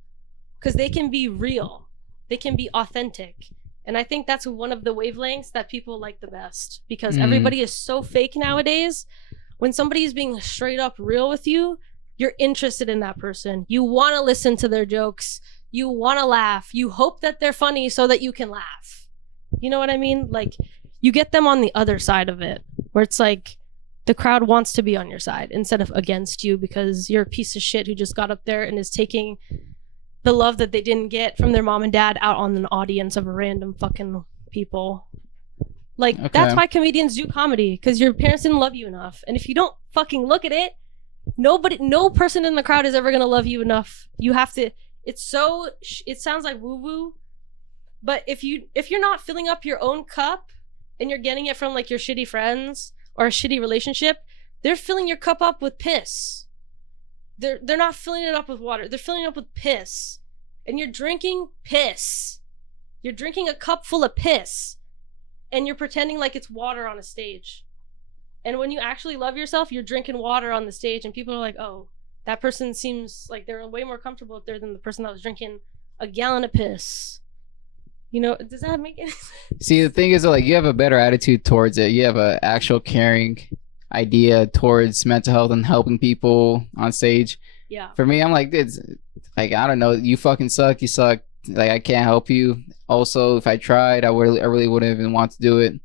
Because they can be real. They can be authentic. And I think that's one of the wavelengths that people like the best. Because everybody is so fake nowadays. When somebody is being straight up real with you, you're interested in that person. You wanna listen to their jokes. You want to laugh. You hope that they're funny so that you can laugh. You know what I mean? Like, you get them on the other side of it, where it's like the crowd wants to be on your side instead of against you because you're a piece of shit who just got up there and is taking the love that they didn't get from their mom and dad out on an audience of random fucking people. Like, that's why comedians do comedy, because your parents didn't love you enough. And if you don't fucking look at it, no person in the crowd is ever going to love you enough. You have to... it sounds like woo-woo, but if you're not filling up your own cup and you're getting it from like your shitty friends or a shitty relationship, they're filling your cup up with piss. They're not filling it up with water. They're filling it up with piss. And you're drinking piss. You're drinking a cup full of piss and you're pretending like it's water on a stage. And when you actually love yourself, you're drinking water on the stage and people are like, oh, that person seems like they're way more comfortable up there than the person that was drinking a gallon of piss. You know, does that make any sense? See, the thing is, like, you have a better attitude towards it. You have an actual caring idea towards mental health and helping people on stage. Yeah. For me, I'm like, it's like, I don't know, you fucking suck. You suck. Like, I can't help you. Also, if I tried, I really wouldn't even want to do it.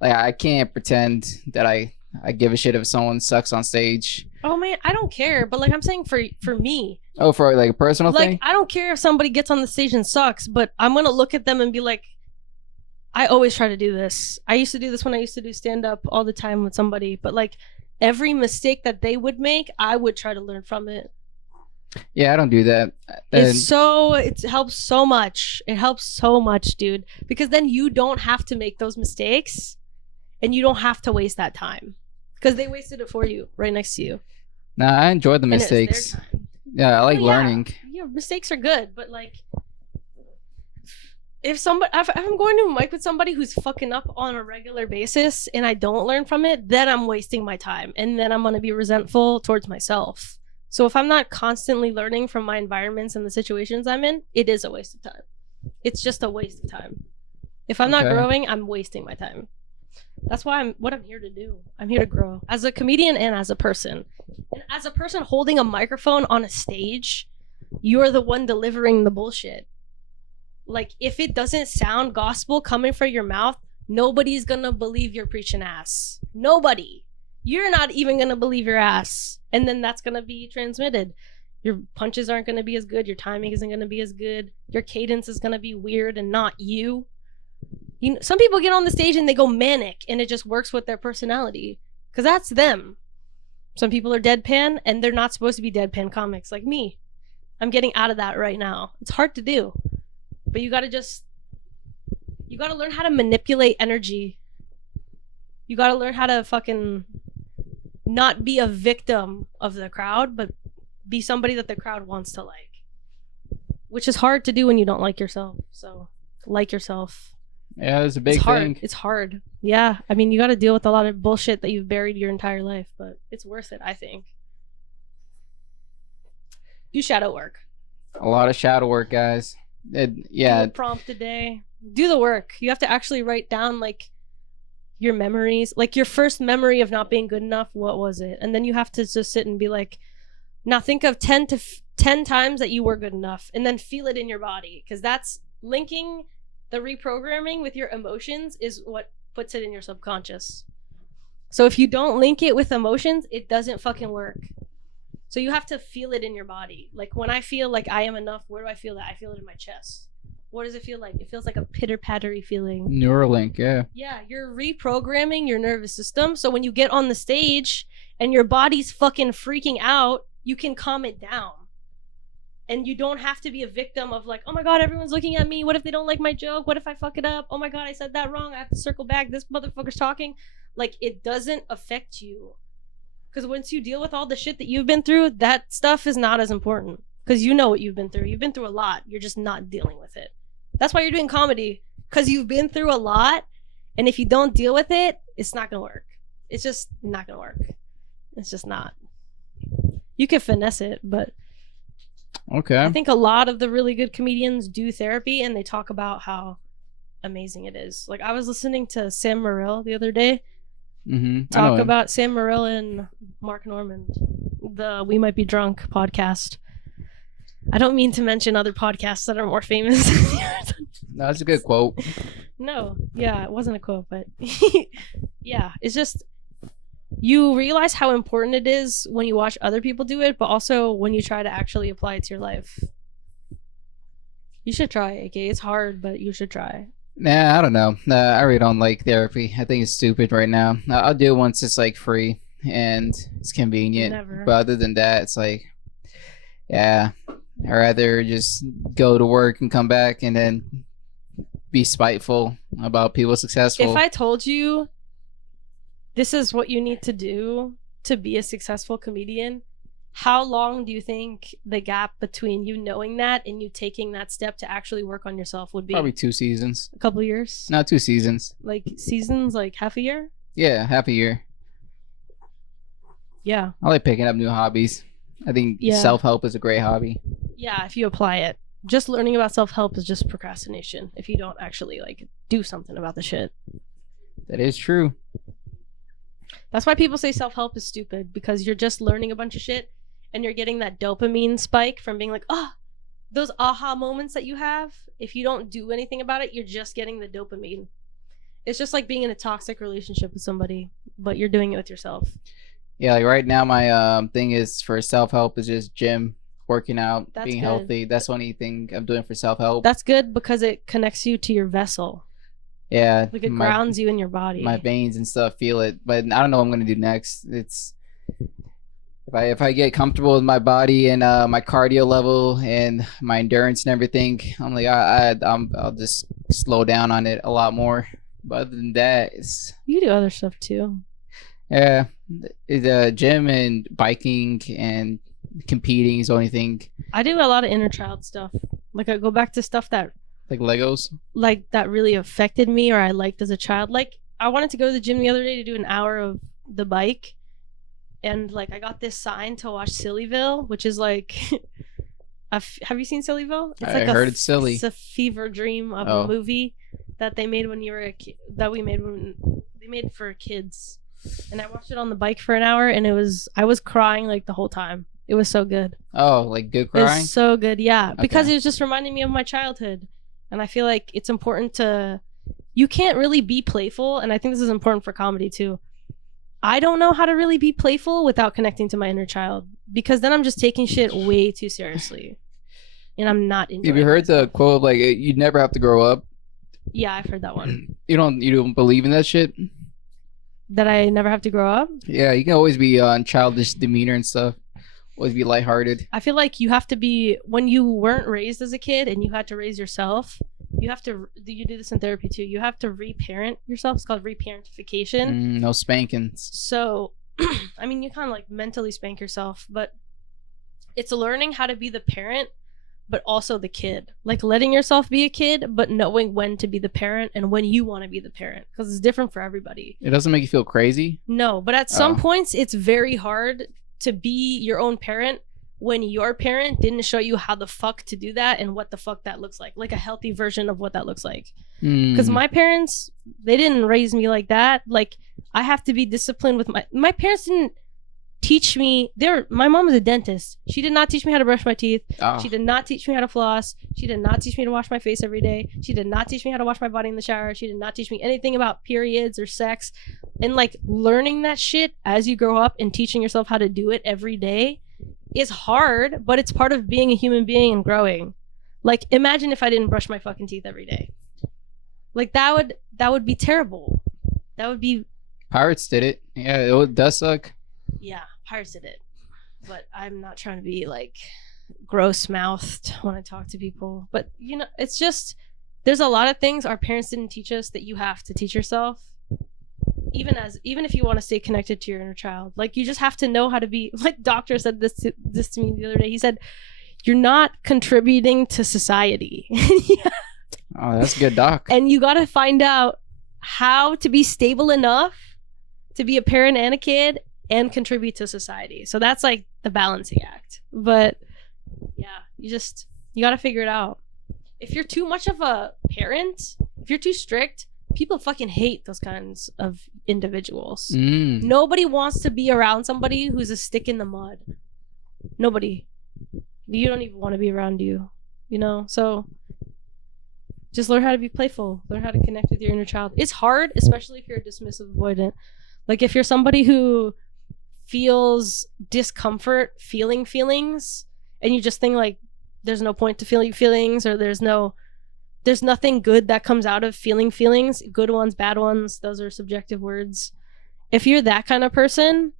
Like, I can't pretend that I give a shit if someone sucks on stage. Oh man, I don't care. But like I'm saying, for me. Oh, for like a personal thing? Like, I don't care if somebody gets on the stage and sucks, but I'm gonna look at them and be like, I always try to do this. I used to do this when I used to do stand-up all the time with somebody, but like every mistake that they would make, I would try to learn from it. Yeah, I don't do that. It helps so much. It helps so much, dude. Because then you don't have to make those mistakes and you don't have to waste that time. Because they wasted it for you right next to you. Nah, I enjoy the mistakes. Yeah, I like learning. Yeah, mistakes are good, but like if I'm going to a mic with somebody who's fucking up on a regular basis and I don't learn from it, then I'm wasting my time and then I'm going to be resentful towards myself. So if I'm not constantly learning from my environments and the situations I'm in, it is a waste of time. It's just a waste of time. If I'm not growing, I'm wasting my time. That's why what I'm here to do. I'm here to grow as a comedian and as a person. And as a person holding a microphone on a stage, you're the one delivering the bullshit. Like, if it doesn't sound gospel coming from your mouth, nobody's gonna believe you're preaching ass. Nobody. You're not even gonna believe your ass. And then that's gonna be transmitted. Your punches aren't gonna be as good. Your timing isn't gonna be as good. Your cadence is gonna be weird and not you. You know, some people get on the stage and they go manic and it just works with their personality. Because that's them. Some people are deadpan and they're not supposed to be deadpan comics like me. I'm getting out of that right now. It's hard to do. But you gotta learn how to manipulate energy. You gotta learn how to fucking not be a victim of the crowd, but be somebody that the crowd wants to like. Which is hard to do when you don't like yourself. So, like yourself. Yeah, it's a big thing. It's hard. Yeah. I mean, you gotta deal with a lot of bullshit that you've buried your entire life, but it's worth it, I think. Do shadow work. A lot of shadow work, guys. Yeah. Do a prompt a day. Do the work. You have to actually write down like your memories, like your first memory of not being good enough. What was it? And then you have to just sit and be like, now think of 10 times that you were good enough, and then feel it in your body, because that's linking the reprogramming with your emotions is what puts it in your subconscious. So if you don't link it with emotions, it doesn't fucking work. So you have to feel it in your body. Like when I feel like I am enough, where do I feel that? I feel it in my chest. What does it feel like? It feels like a pitter-pattery feeling. Neuralink, yeah. Yeah, you're reprogramming your nervous system. So when you get on the stage and your body's fucking freaking out, you can calm it down. And you don't have to be a victim of like, oh my God, everyone's looking at me. What if they don't like my joke? What if I fuck it up? Oh my God, I said that wrong. I have to circle back. This motherfucker's talking. Like, it doesn't affect you. Because once you deal with all the shit that you've been through, that stuff is not as important. Because you know what you've been through. You've been through a lot. You're just not dealing with it. That's why you're doing comedy. Because you've been through a lot. And if you don't deal with it, it's not going to work. It's just not going to work. It's just not. You can finesse it, but... Okay. I think a lot of the really good comedians do therapy, and they talk about how amazing it is. Like, I was listening to Sam Morril the other day talk about Sam Morril and Mark Normand, the We Might Be Drunk podcast. I don't mean to mention other podcasts that are more famous. No, that's a good quote. No, yeah, it wasn't a quote, but yeah, it's just you realize how important it is when you watch other people do it, but also when you try to actually apply it to your life. You should try it, okay? It's hard, but you should try. Nah, I don't know. I really don't like therapy. I think it's stupid right now. I'll do it once it's like free and it's convenient. Never. But other than that, it's like, yeah, I'd rather just go to work and come back and then be spiteful about people successful. If I told you this is what you need to do to be a successful comedian, how long do you think the gap between you knowing that and you taking that step to actually work on yourself would be? Probably 2 seasons. A couple of years? Not 2 seasons. Like seasons, like half a year? Yeah, half a year. Yeah. I like picking up new hobbies. I think self-help is a great hobby. Yeah, if you apply it. Just learning about self-help is just procrastination if you don't actually like do something about the shit. That is true. That's why people say self-help is stupid, because you're just learning a bunch of shit and you're getting that dopamine spike from being like, oh, those aha moments that you have. If you don't do anything about it, you're just getting the dopamine. It's just like being in a toxic relationship with somebody, but you're doing it with yourself. Yeah, like right now my thing is for self-help is just gym, working out, being healthy. That's the only thing I'm doing for self-help. That's good because it connects you to your vessel. Yeah. Like it grounds you in your body. My veins and stuff feel it. But I don't know what I'm going to do next. It's if I get comfortable with my body and my cardio level and my endurance and everything, I'm like I'll just slow down on it a lot more. But other than that, you do other stuff too. Yeah, the gym and biking and competing is the only thing. I do a lot of inner child stuff. Like I go back to stuff that like Legos, like that really affected me or I liked as a child. Like I wanted to go to the gym the other day to do an hour of the bike, and like I got this sign to watch Sillyville, which is like have you seen Sillyville? It's like I heard it's silly. It's a fever dream of a movie that they made when you were a kid, that we made when they made for kids. And I watched it on the bike for an hour, and I was crying like the whole time. It was so good. Oh, like good crying? It was so good, yeah. Because it was just reminding me of my childhood. And I feel like it's important you can't really be playful, and I think this is important for comedy too. I don't know how to really be playful without connecting to my inner child, because then I'm just taking shit way too seriously. And I'm not enjoying it. Have you heard the quote like you'd never have to grow up? Yeah, I've heard that one. You don't believe in that shit? That I never have to grow up? Yeah, you can always be on childish demeanor and stuff. Always be lighthearted. I feel like you have to be, when you weren't raised as a kid and you had to raise yourself, you do this in therapy too, you have to reparent yourself. It's called reparentification. No spankings. So, I mean, you kind of like mentally spank yourself, but it's learning how to be the parent but also the kid. Like letting yourself be a kid, but knowing when to be the parent and when you want to be the parent, because it's different for everybody. It doesn't make you feel crazy? No, but at some points, it's very hard to be your own parent when your parent didn't show you how the fuck to do that and what the fuck that looks like a healthy version of what that looks like. Because my parents, they didn't raise me like that. Like, I have to be disciplined with my parents didn't teach me. My mom was a dentist. She did not teach me how to brush my teeth. She did not teach me how to floss. She did not teach me to wash my face every day. She did not teach me how to wash my body in the shower. She did not teach me anything about periods or sex. And like, learning that shit as you grow up and teaching yourself how to do it every day is hard, but it's part of being a human being and growing. Like, imagine if I didn't brush my fucking teeth every day. Like, that would be terrible. That would be. Pirates did it. Yeah, it does suck. Yeah, pirates did it. But I'm not trying to be like gross mouthed when I talk to people. But you know, it's just, there's a lot of things our parents didn't teach us that you have to teach yourself. Even if you want to stay connected to your inner child, like, you just have to know how to be. Like, doctor said this to me the other day. He said, "You're not contributing to society." Yeah. Oh, that's good, doc. And you got to find out how to be stable enough to be a parent and a kid and contribute to society. So that's like the balancing act. But yeah, you got to figure it out. If you're too much of a parent, if you're too strict, people fucking hate those kinds of individuals. Nobody wants to be around somebody who's a stick in the mud. Nobody. You don't even want to be around you, you know? So just learn how to be playful. Learn how to connect with your inner child. It's hard, especially if you're a dismissive avoidant. Like, if you're somebody who feels discomfort feeling feelings and you just think like there's no point to feeling feelings, or there's nothing good that comes out of feeling feelings, good ones, bad ones, those are subjective words. If you're that kind of person,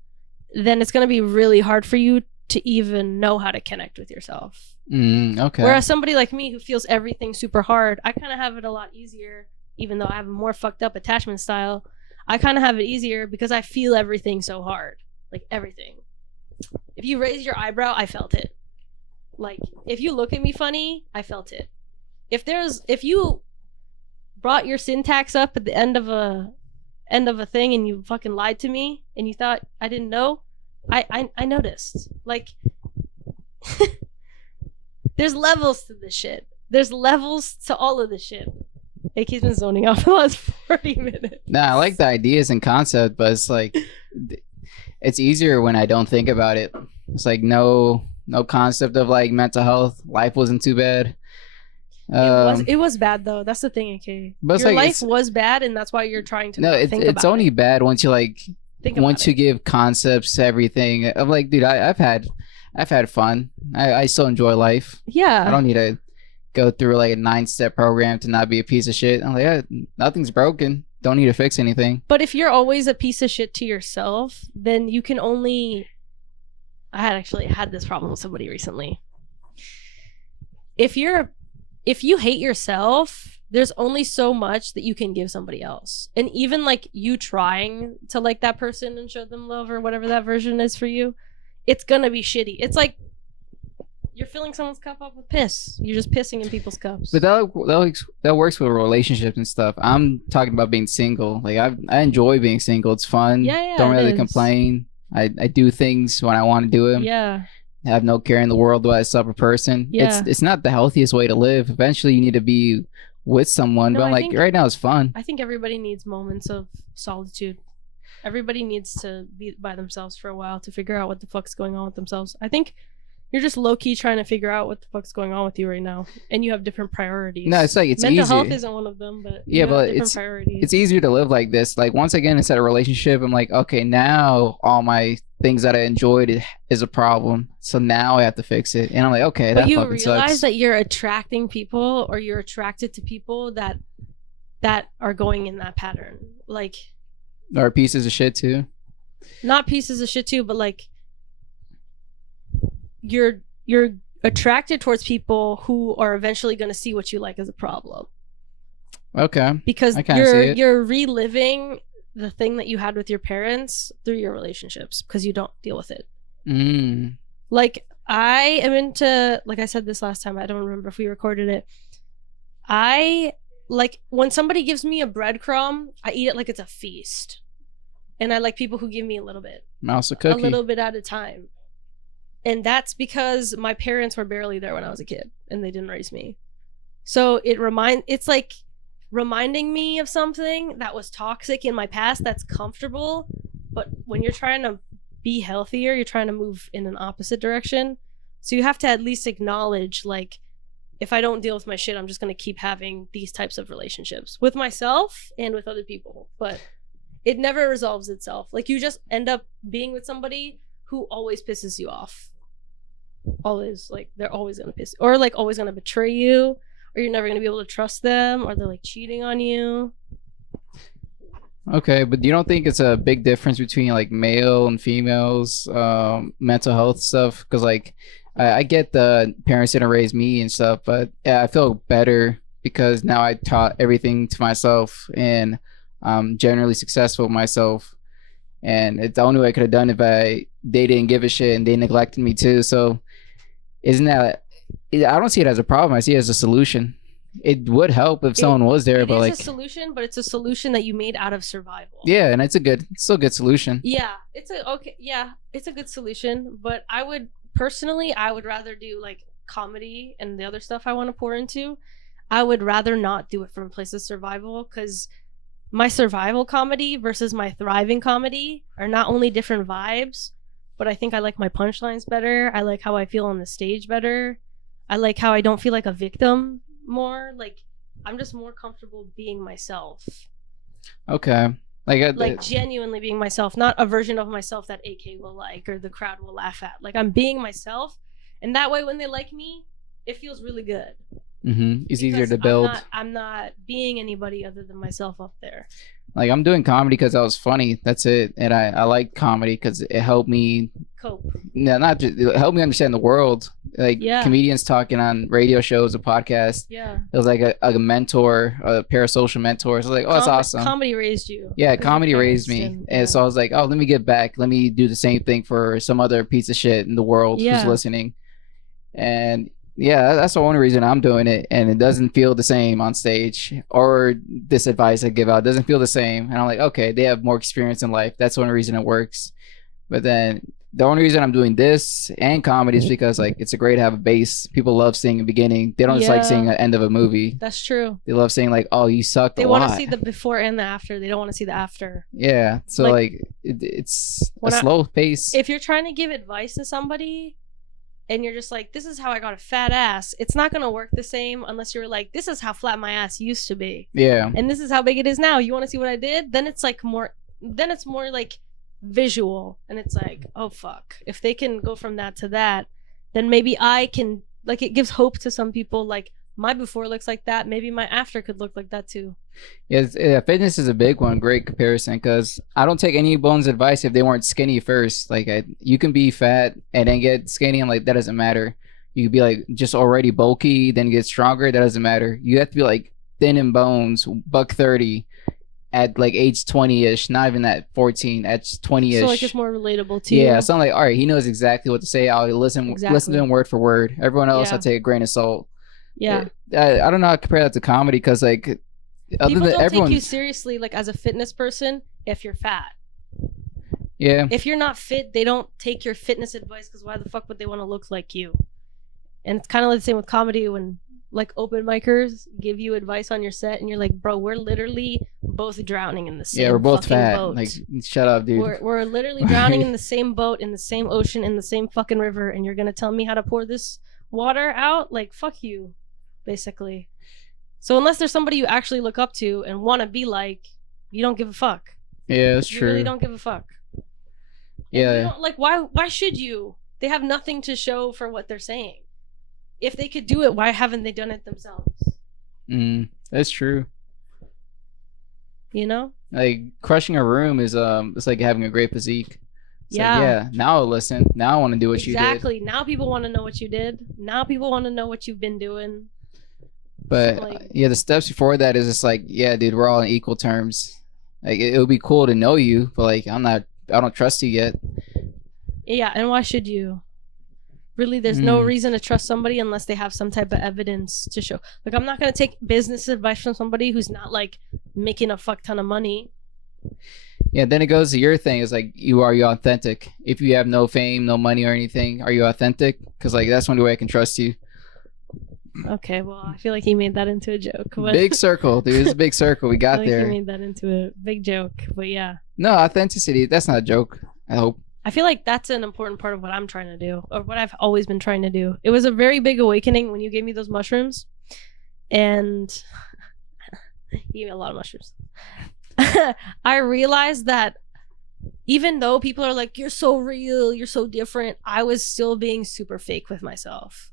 then it's going to be really hard for you to even know how to connect with yourself. Okay. Whereas somebody like me who feels everything super hard, I kind of have it a lot easier, even though I have a more fucked up attachment style. I kind of have it easier because I feel everything so hard. Like, everything. If you raise your eyebrow, I felt it. Like, if you look at me funny, I felt it. If you brought your syntax up at the end of a thing and you fucking lied to me and you thought I didn't know, I noticed. Like, there's levels to this shit. There's levels to all of this shit. AK's been zoning out for the last 40 minutes. Nah, I like the ideas and concept, but it's like, it's easier when I don't think about it. It's like no concept of like mental health. Life wasn't too bad. It was bad though. That's the thing, AK. But your life was bad, and that's why you're trying to think about it. It's only bad once you like once you give concepts to everything. I'm like, dude, I've had fun. I still enjoy life. Yeah. I don't need to go through like a 9-step program to not be a piece of shit. I'm like, yeah, nothing's broken. Don't need to fix anything. But if you're always a piece of shit to yourself, then you can only. I had this problem with somebody recently. If you hate yourself, there's only so much that you can give somebody else. And even like you trying to like that person and show them love or whatever that version is for you, it's gonna be shitty. It's like you're filling someone's cup up with piss. You're just pissing in people's cups. But that works with relationships and stuff. I'm talking about being single. Like, I enjoy being single. It's fun. Yeah. Don't really complain. I do things when I want to do them. Yeah. I have no care in the world about a separate person. Yeah. It's not the healthiest way to live. Eventually, you need to be with someone. But right now it's fun. I think everybody needs moments of solitude. Everybody needs to be by themselves for a while to figure out what the fuck's going on with themselves. I think you're just low-key trying to figure out what the fuck's going on with you right now, and you have different priorities. No, it's like it's mental easier. health isn't one of them, but yeah, but different priorities. It's easier to live like this. Like, once again, instead of relationship, I'm like, okay, now all my things that I enjoyed is a problem, so now I have to fix it. And I'm like, okay, that fucking sucks. But you realize that you're attracting people, or you're attracted to people that are going in that pattern, like, or pieces of shit too. Not pieces of shit too, but like, you're attracted towards people who are eventually going to see what you like as a problem. Okay. Because you're reliving the thing that you had with your parents through your relationships because you don't deal with it. Like, I am into, like I said this last time, I don't remember if we recorded it. I like when somebody gives me a breadcrumb, I eat it like it's a feast. And I like people who give me a little bit. Mouse a cookie. A little bit at a time. And that's because my parents were barely there when I was a kid and they didn't raise me. So it's like reminding me of something that was toxic in my past that's comfortable. But when you're trying to be healthier, you're trying to move in an opposite direction. So you have to at least acknowledge, like, if I don't deal with my shit, I'm just going to keep having these types of relationships with myself and with other people. But it never resolves itself. Like, you just end up being with somebody who always pisses you off. Always. Like, they're always going to piss you, or like always going to betray you, or you're never going to be able to trust them, or they're like cheating on you. Okay, but you don't think it's a big difference between like male and females mental health stuff? Because like I get the parents didn't raise me and stuff, but yeah, I feel better because now I taught everything to myself and I'm generally successful myself. And it's the only way I could have done if they didn't give a shit and they neglected me too. So isn't that, I don't see it as a problem. I see it as a solution. It would help if someone was there, but like, it's a solution, but it's a solution that you made out of survival. Yeah, and it's still a good solution. Yeah, it's a good solution, but I would rather do like comedy and the other stuff I want to pour into. I would rather not do it from a place of survival, because my survival comedy versus my thriving comedy are not only different vibes, but I think I like my punchlines better. I like how I feel on the stage better. I like how I don't feel like a victim more. Like, I'm just more comfortable being myself. Okay. Like genuinely being myself, not a version of myself that AK will like or the crowd will laugh at. Like, I'm being myself, and that way when they like me, it feels really good. Mm-hmm. It's easier to build. I'm not being anybody other than myself up there. Like, I'm doing comedy because I was funny. That's it. And I like comedy because it helped me cope. No, not just, it helped me understand the world. Like, comedians talking on radio shows and podcasts. Yeah. It was like a mentor, a parasocial mentor. So like, oh, that's awesome. Comedy raised you. Yeah, comedy raised me. And so I was like, oh, let me give back. Let me do the same thing for some other piece of shit in the world who's listening. And yeah, that's the only reason I'm doing it, and it doesn't feel the same on stage, or this advice I give out doesn't feel the same. And I'm like, okay, they have more experience in life. That's the only reason it works. But then the only reason I'm doing this and comedy is because like it's a great to have a base. People love seeing the beginning. They don't just like seeing the end of a movie. That's true. They love saying like, oh, you sucked. They want to see the before and the after. They don't want to see the after. Yeah. So like it's a slow pace. If you're trying to give advice to somebody, and you're just like, this is how I got a fat ass, it's not gonna work the same unless you're like, this is how flat my ass used to be. Yeah. And this is how big it is now. You want to see what I did? Then it's more like visual, and it's like, oh fuck. If they can go from that to that, then maybe I can, like, it gives hope to some people. Like, my before looks like that, maybe my after could look like that too. Yeah, fitness is a big one. Great comparison, because I don't take anyone's advice if they weren't skinny first. Like, you can be fat and then get skinny, and like that doesn't matter. You could be like just already bulky, then get stronger. That doesn't matter. You have to be like thin in bones, $130 at like age 20-ish, not even at 14, at 20-ish. So like it's more relatable to you. Yeah, so I'm like, all right, he knows exactly what to say. I'll listen to him word for word. Everyone else, I'll take a grain of salt. Yeah. I don't know how to compare that to comedy, because like people don't take you seriously like as a fitness person if you're fat. Yeah. If you're not fit, they don't take your fitness advice, because why the fuck would they want to look like you? And it's kind of like the same with comedy, when like open micers give you advice on your set and you're like, bro, we're literally both drowning in the same we're both fat boat. Like, shut up, dude. We're literally drowning in the same boat, in the same ocean, in the same fucking river, and you're gonna tell me how to pour this water out? Like, fuck you, basically. So unless there's somebody you actually look up to and want to be like, you don't give a fuck. Yeah, that's true. You really don't give a fuck. Yeah. Like, why should you? They have nothing to show for what they're saying. If they could do it, why haven't they done it themselves? That's true. You know? Like, crushing a room is it's like having a great physique. It's yeah. Like, yeah, now I'll listen. Now I want to do what you did. Exactly. Now people want to know what you did. Now people want to know what you've been doing. But like, yeah, the steps before that is just like, yeah, dude, we're all on equal terms. Like, it would be cool to know you, but like, I don't trust you yet. Yeah, and why should you? Really, there's no reason to trust somebody unless they have some type of evidence to show. Like, I'm not going to take business advice from somebody who's not like making a fuck ton of money. Yeah, then it goes to your thing. It's like, are you authentic? If you have no fame, no money or anything, are you authentic? Because like that's the only way I can trust you. Okay, well, I feel like he made that into a joke. But Big circle, dude. It's a big circle. We I got feel like there. he made that into a big joke. But yeah. No, authenticity. That's not a joke. I hope. I feel like that's an important part of what I'm trying to do, or what I've always been trying to do. It was a very big awakening when you gave me those mushrooms, and you gave me a lot of mushrooms. I realized that even though people are like, you're so real, you're so different, I was still being super fake with myself.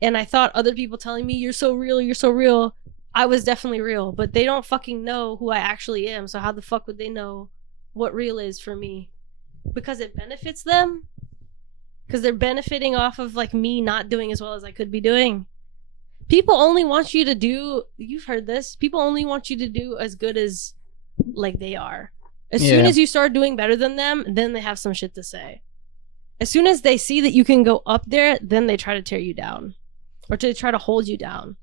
And I thought other people telling me, you're so real, you're so real, I was definitely real, but they don't fucking know who I actually am. So how the fuck would they know what real is for me? Because it benefits them? Because they're benefiting off of like me not doing as well as I could be doing. People only want you to do, you've heard this, people only want you to do as good as like they are. As soon as you start doing better than them, then they have some shit to say. As soon as they see that you can go up there, then they try to tear you down. Or to try to hold you down.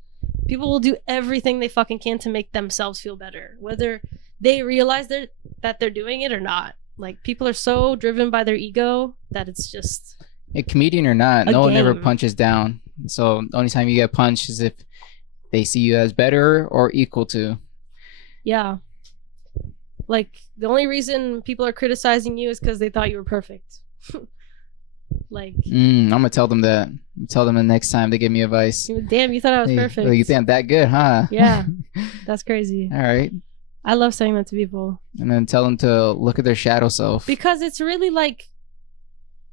People will do everything they fucking can to make themselves feel better, whether they realize that they're doing it or not. Like, people are so driven by their ego that it's just a comedian or not, no one ever punches down. So the only time you get punched is if they see you as better or equal to. Yeah. Like, the only reason people are criticizing you is because they thought you were perfect. Like, I'm gonna tell them that. Tell them the next time they give me advice. Damn, you thought I was perfect. You think I'm that good, huh? Yeah, that's crazy. All right. I love saying that to people. And then tell them to look at their shadow self. Because it's really like,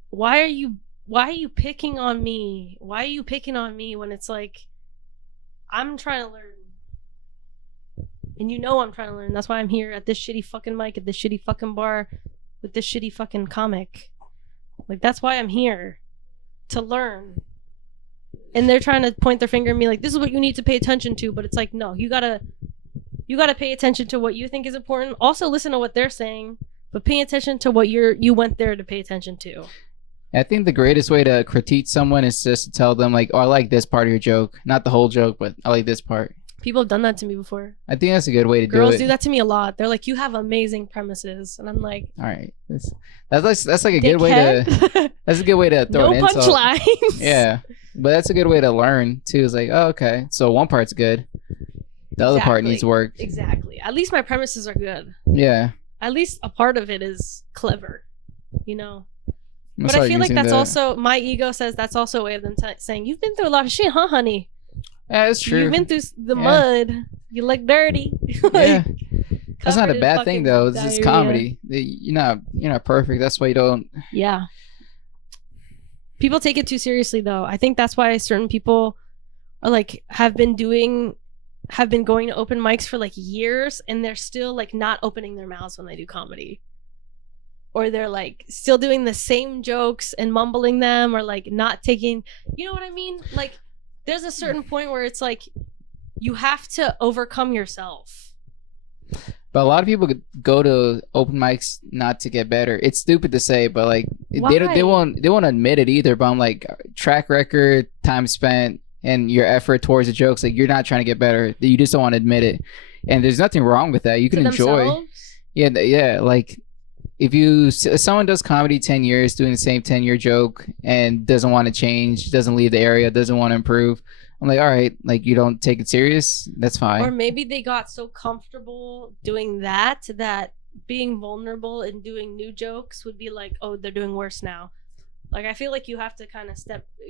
why are you picking on me? Why are you picking on me when it's like, I'm trying to learn. And you know I'm trying to learn. That's why I'm here at this shitty fucking mic, at this shitty fucking bar, with this shitty fucking comic. Like, that's why I'm here. To learn. And they're trying to point their finger at me like, this is what you need to pay attention to. But it's like, no, you gotta pay attention to what you think is important. Also listen to what they're saying, but pay attention to what you went there to pay attention to. I think the greatest way to critique someone is just to tell them like, oh, I like this part of your joke. Not the whole joke, but I like this part. People have done that to me before. I think that's a good way to do it. Girls do that to me a lot. They're like, you have amazing premises. And I'm like, all right. That's like a good way to that's a good way to throw an insult. No punchlines. Yeah. But that's a good way to learn too. It's like, oh, okay. So one part's good. The other part needs work. Exactly. At least my premises are good. Yeah. At least a part of it is clever. You know? But I feel like that's also, my ego says that's also a way of them saying, you've been through a lot of shit, huh, honey? Yeah, that's true. You've been through the mud. You look dirty. Like, yeah. That's not a bad thing though. It's just comedy. You're not perfect. That's why you don't. Yeah. People take it too seriously though. I think that's why certain people are like have been going to open mics for like years and they're still like not opening their mouths when they do comedy. Or they're like still doing the same jokes and mumbling them, or like not taking, you know what I mean? Like, there's a certain point where it's like you have to overcome yourself. But a lot of people go to open mics not to get better. It's stupid to say, but like they won't admit it either. But I'm like, track record, time spent, and your effort towards the jokes, like you're not trying to get better. You just don't want to admit it. And there's nothing wrong with that. You can enjoy. Themselves? Yeah. Like if someone does comedy 10 years doing the same 10-year joke and doesn't want to change, doesn't leave the area, doesn't want to improve, I'm like, all right, like you don't take it serious, that's fine. Or maybe they got so comfortable doing that being vulnerable and doing new jokes would be like, oh, they're doing worse now. Like, I feel like you have to kind of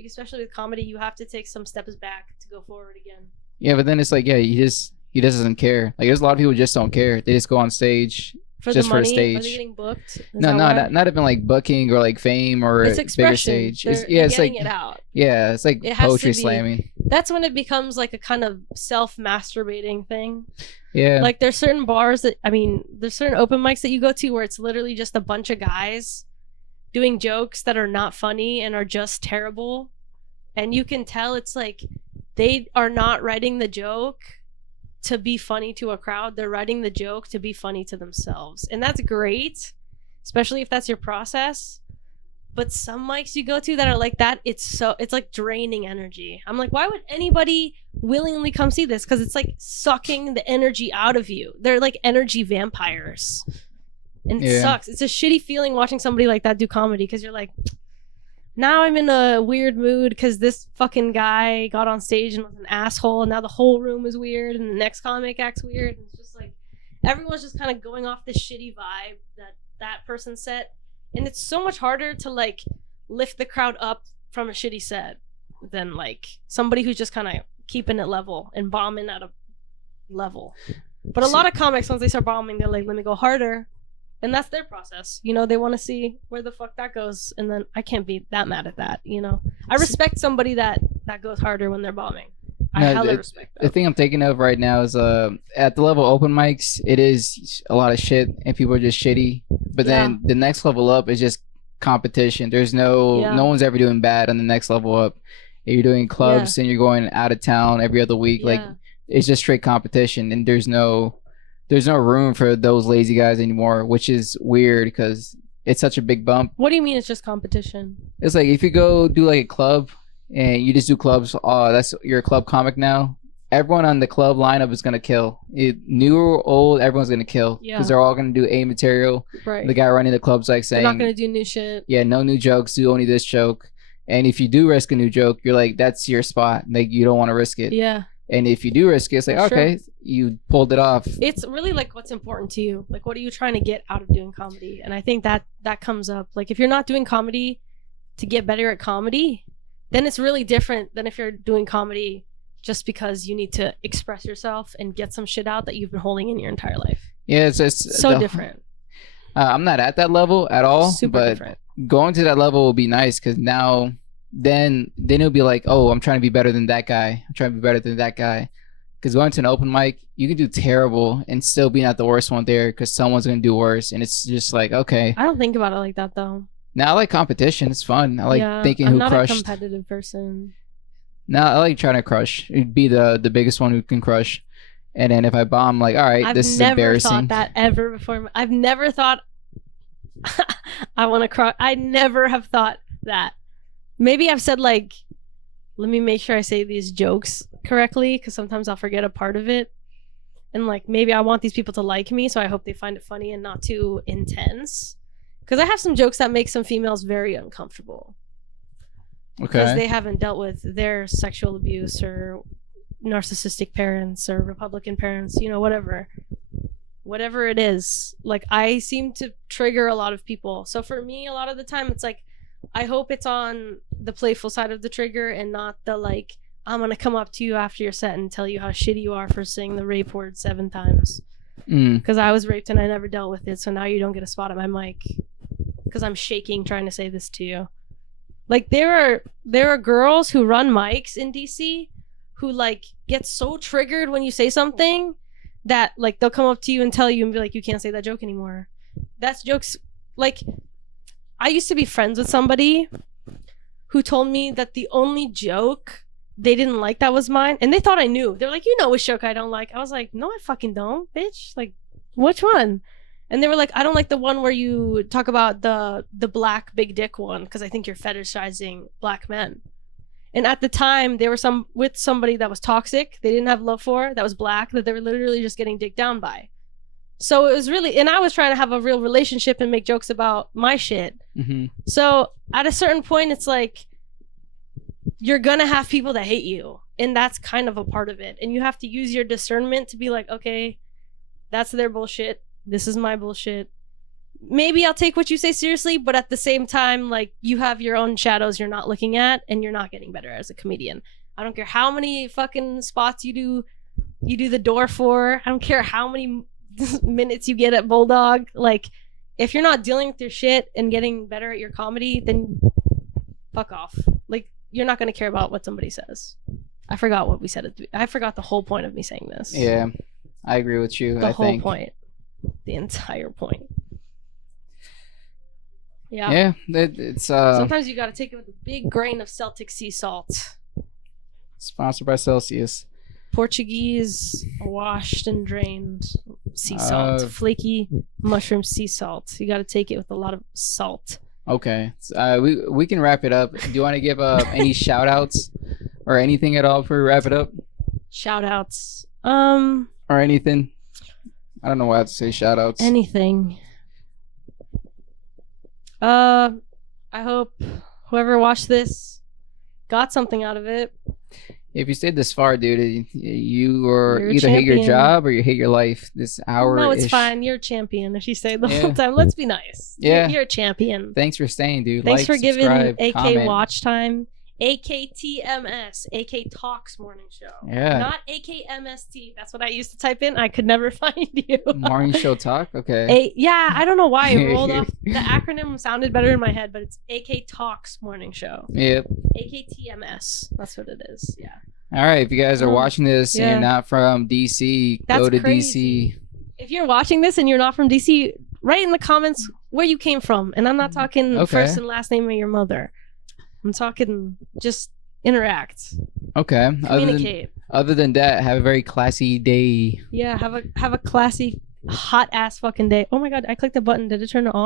especially with comedy, you have to take some steps back to go forward again. Yeah, but then it's like, yeah, he just doesn't care. Like, there's a lot of people who just don't care. They just go on stage for just the money. For the stage. Are they getting booked? Not even like booking or like fame or it's bigger stage. It's like it out. Yeah, it's like poetry slamming. That's when it becomes like a kind of self-masturbating thing. Yeah. Like there's certain there's certain open mics that you go to where it's literally just a bunch of guys doing jokes that are not funny and are just terrible. And you can tell it's like they are not writing the joke to be funny to a crowd. They're writing the joke to be funny to themselves. And that's great, especially if that's your process. But some mics you go to that are like that, it's like draining energy. I'm like, why would anybody willingly come see this? Because it's like sucking the energy out of you. They're like energy vampires. And it sucks. It's a shitty feeling watching somebody like that do comedy because you're like, now I'm in a weird mood because this fucking guy got on stage and was an asshole, and now the whole room is weird, and the next comic acts weird. And it's just like everyone's just kind of going off this shitty vibe that person set, and it's so much harder to like lift the crowd up from a shitty set than like somebody who's just kind of keeping it level and bombing at a level. But a lot of comics, once they start bombing, they're like, let me go harder. And that's their process. You know, they want to see where the fuck that goes. And then I can't be that mad at that, you know. I respect somebody that goes harder when they're bombing. I hella respect that. The thing I'm thinking of right now is at the level open mics, it is a lot of shit and people are just shitty. But then the next level up is just competition. There's no one's ever doing bad on the next level up. You're doing clubs and you're going out of town every other week. Like it's just straight competition, and there's no room for those lazy guys anymore, which is weird because it's such a big bump. What do you mean it's just competition? It's like if you go do like a club and you just do clubs, you're a club comic now. Everyone on the club lineup is gonna kill. New or old, everyone's gonna kill because they're all gonna do A material. Right. The guy running the club's like saying, they're not gonna do new shit. Yeah, no new jokes. Do only this joke. And if you do risk a new joke, you're like, that's your spot. Like you don't want to risk it. Yeah. And if you do risk it, it's like, okay, you pulled it off. It's really like what's important to you. Like, what are you trying to get out of doing comedy? And I think that comes up. Like, if you're not doing comedy to get better at comedy, then it's really different than if you're doing comedy just because you need to express yourself and get some shit out that you've been holding in your entire life. Yeah, it's so different. I'm not at that level at all. Super different. Going to that level will be nice because now then it'll be like, oh, I'm trying to be better than that guy. I'm trying to be better than that guy. Because going to an open mic, you can do terrible and still be not the worst one there because someone's going to do worse. And it's just like, okay. I don't think about it like that, though. No, I like competition. It's fun. I like thinking I'm who not crushed. a competitive person. No, I like trying to crush. Be the biggest one who can crush. And then if I bomb, like, all right, this is embarrassing. I've never thought that ever before. I've never thought I want to crush. I never have thought that. Maybe I've said like, let me make sure I say these jokes correctly because sometimes I'll forget a part of it. And like, maybe I want these people to like me, so I hope they find it funny and not too intense. Because I have some jokes that make some females very uncomfortable. Okay. Because they haven't dealt with their sexual abuse or narcissistic parents or Republican parents, you know, whatever it is. Like, I seem to trigger a lot of people. So for me, a lot of the time, it's like, I hope it's on the playful side of the trigger and not the like, I'm gonna come up to you after your set and tell you how shitty you are for saying the rape word 7 times. Because I was raped and I never dealt with it, so now you don't get a spot at my mic because I'm shaking trying to say this to you. Like, there are girls who run mics in DC who like get so triggered when you say something that like they'll come up to you and tell you and be like, you can't say that joke anymore. That's jokes. Like, I used to be friends with somebody who told me that the only joke they didn't like that was mine, and they thought I knew. They were like, you know which joke I don't like. I was like, no, I fucking don't, bitch. Like, which one? And they were like, I don't like the one where you talk about the black big dick one because I think you're fetishizing black men. And at the time, they were with somebody that was toxic, they didn't have love for, that was black, that they were literally just getting dicked down by. So it was really, and I was trying to have a real relationship and make jokes about my shit. Mm-hmm. So at a certain point, it's like, you're gonna have people that hate you, and that's kind of a part of it. And you have to use your discernment to be like, okay, that's their bullshit, this is my bullshit. Maybe I'll take what you say seriously, but at the same time, like, you have your own shadows you're not looking at, and you're not getting better as a comedian. I don't care how many fucking spots you do the door for. I don't care how many minutes you get at Bulldog. Like, if you're not dealing with your shit and getting better at your comedy, then fuck off. Like, you're not going to care about what somebody says. I forgot what we said. I forgot the whole point of me saying this. Yeah, I agree with you. The whole point. The entire point. Yeah. Yeah, it's sometimes you got to take it with a big grain of Celtic sea salt. Sponsored by Celsius. Portuguese washed and drained sea salt. Flaky mushroom sea salt. You got to take it with a lot of salt. Okay. We can wrap it up. Do you want to give any shout outs or anything at all before we wrap it up? Shout outs. Or anything. I don't know why I have to say shout outs. Anything. I hope whoever watched this got something out of it. If you stayed this far, dude, you You're a either hate your champion. job or you hate your life. This hour. No, it's fine. You're a champion. If you stay the whole time, let's be nice. Yeah. You're a champion. Thanks for staying, dude. Thanks for giving AK comment. watch time. AKTMS, AK Talks Morning Show. Yeah. Not AKMST. That's what I used to type in. I could never find you. Morning show talk? Okay. Yeah, I don't know why it rolled off. The acronym sounded better in my head, but it's AK Talks Morning Show. Yep. AKTMS. That's what it is. Yeah. All right. If you guys are watching this and you're not from DC, go to crazy. DC. If you're watching this and you're not from DC, write in the comments where you came from. And I'm not talking first and last name of your mother. I'm talking just interact. Okay. Communicate. Other than that, have a very classy day. Yeah, have a classy, hot ass fucking day. Oh my god, I clicked the button. Did it turn it on?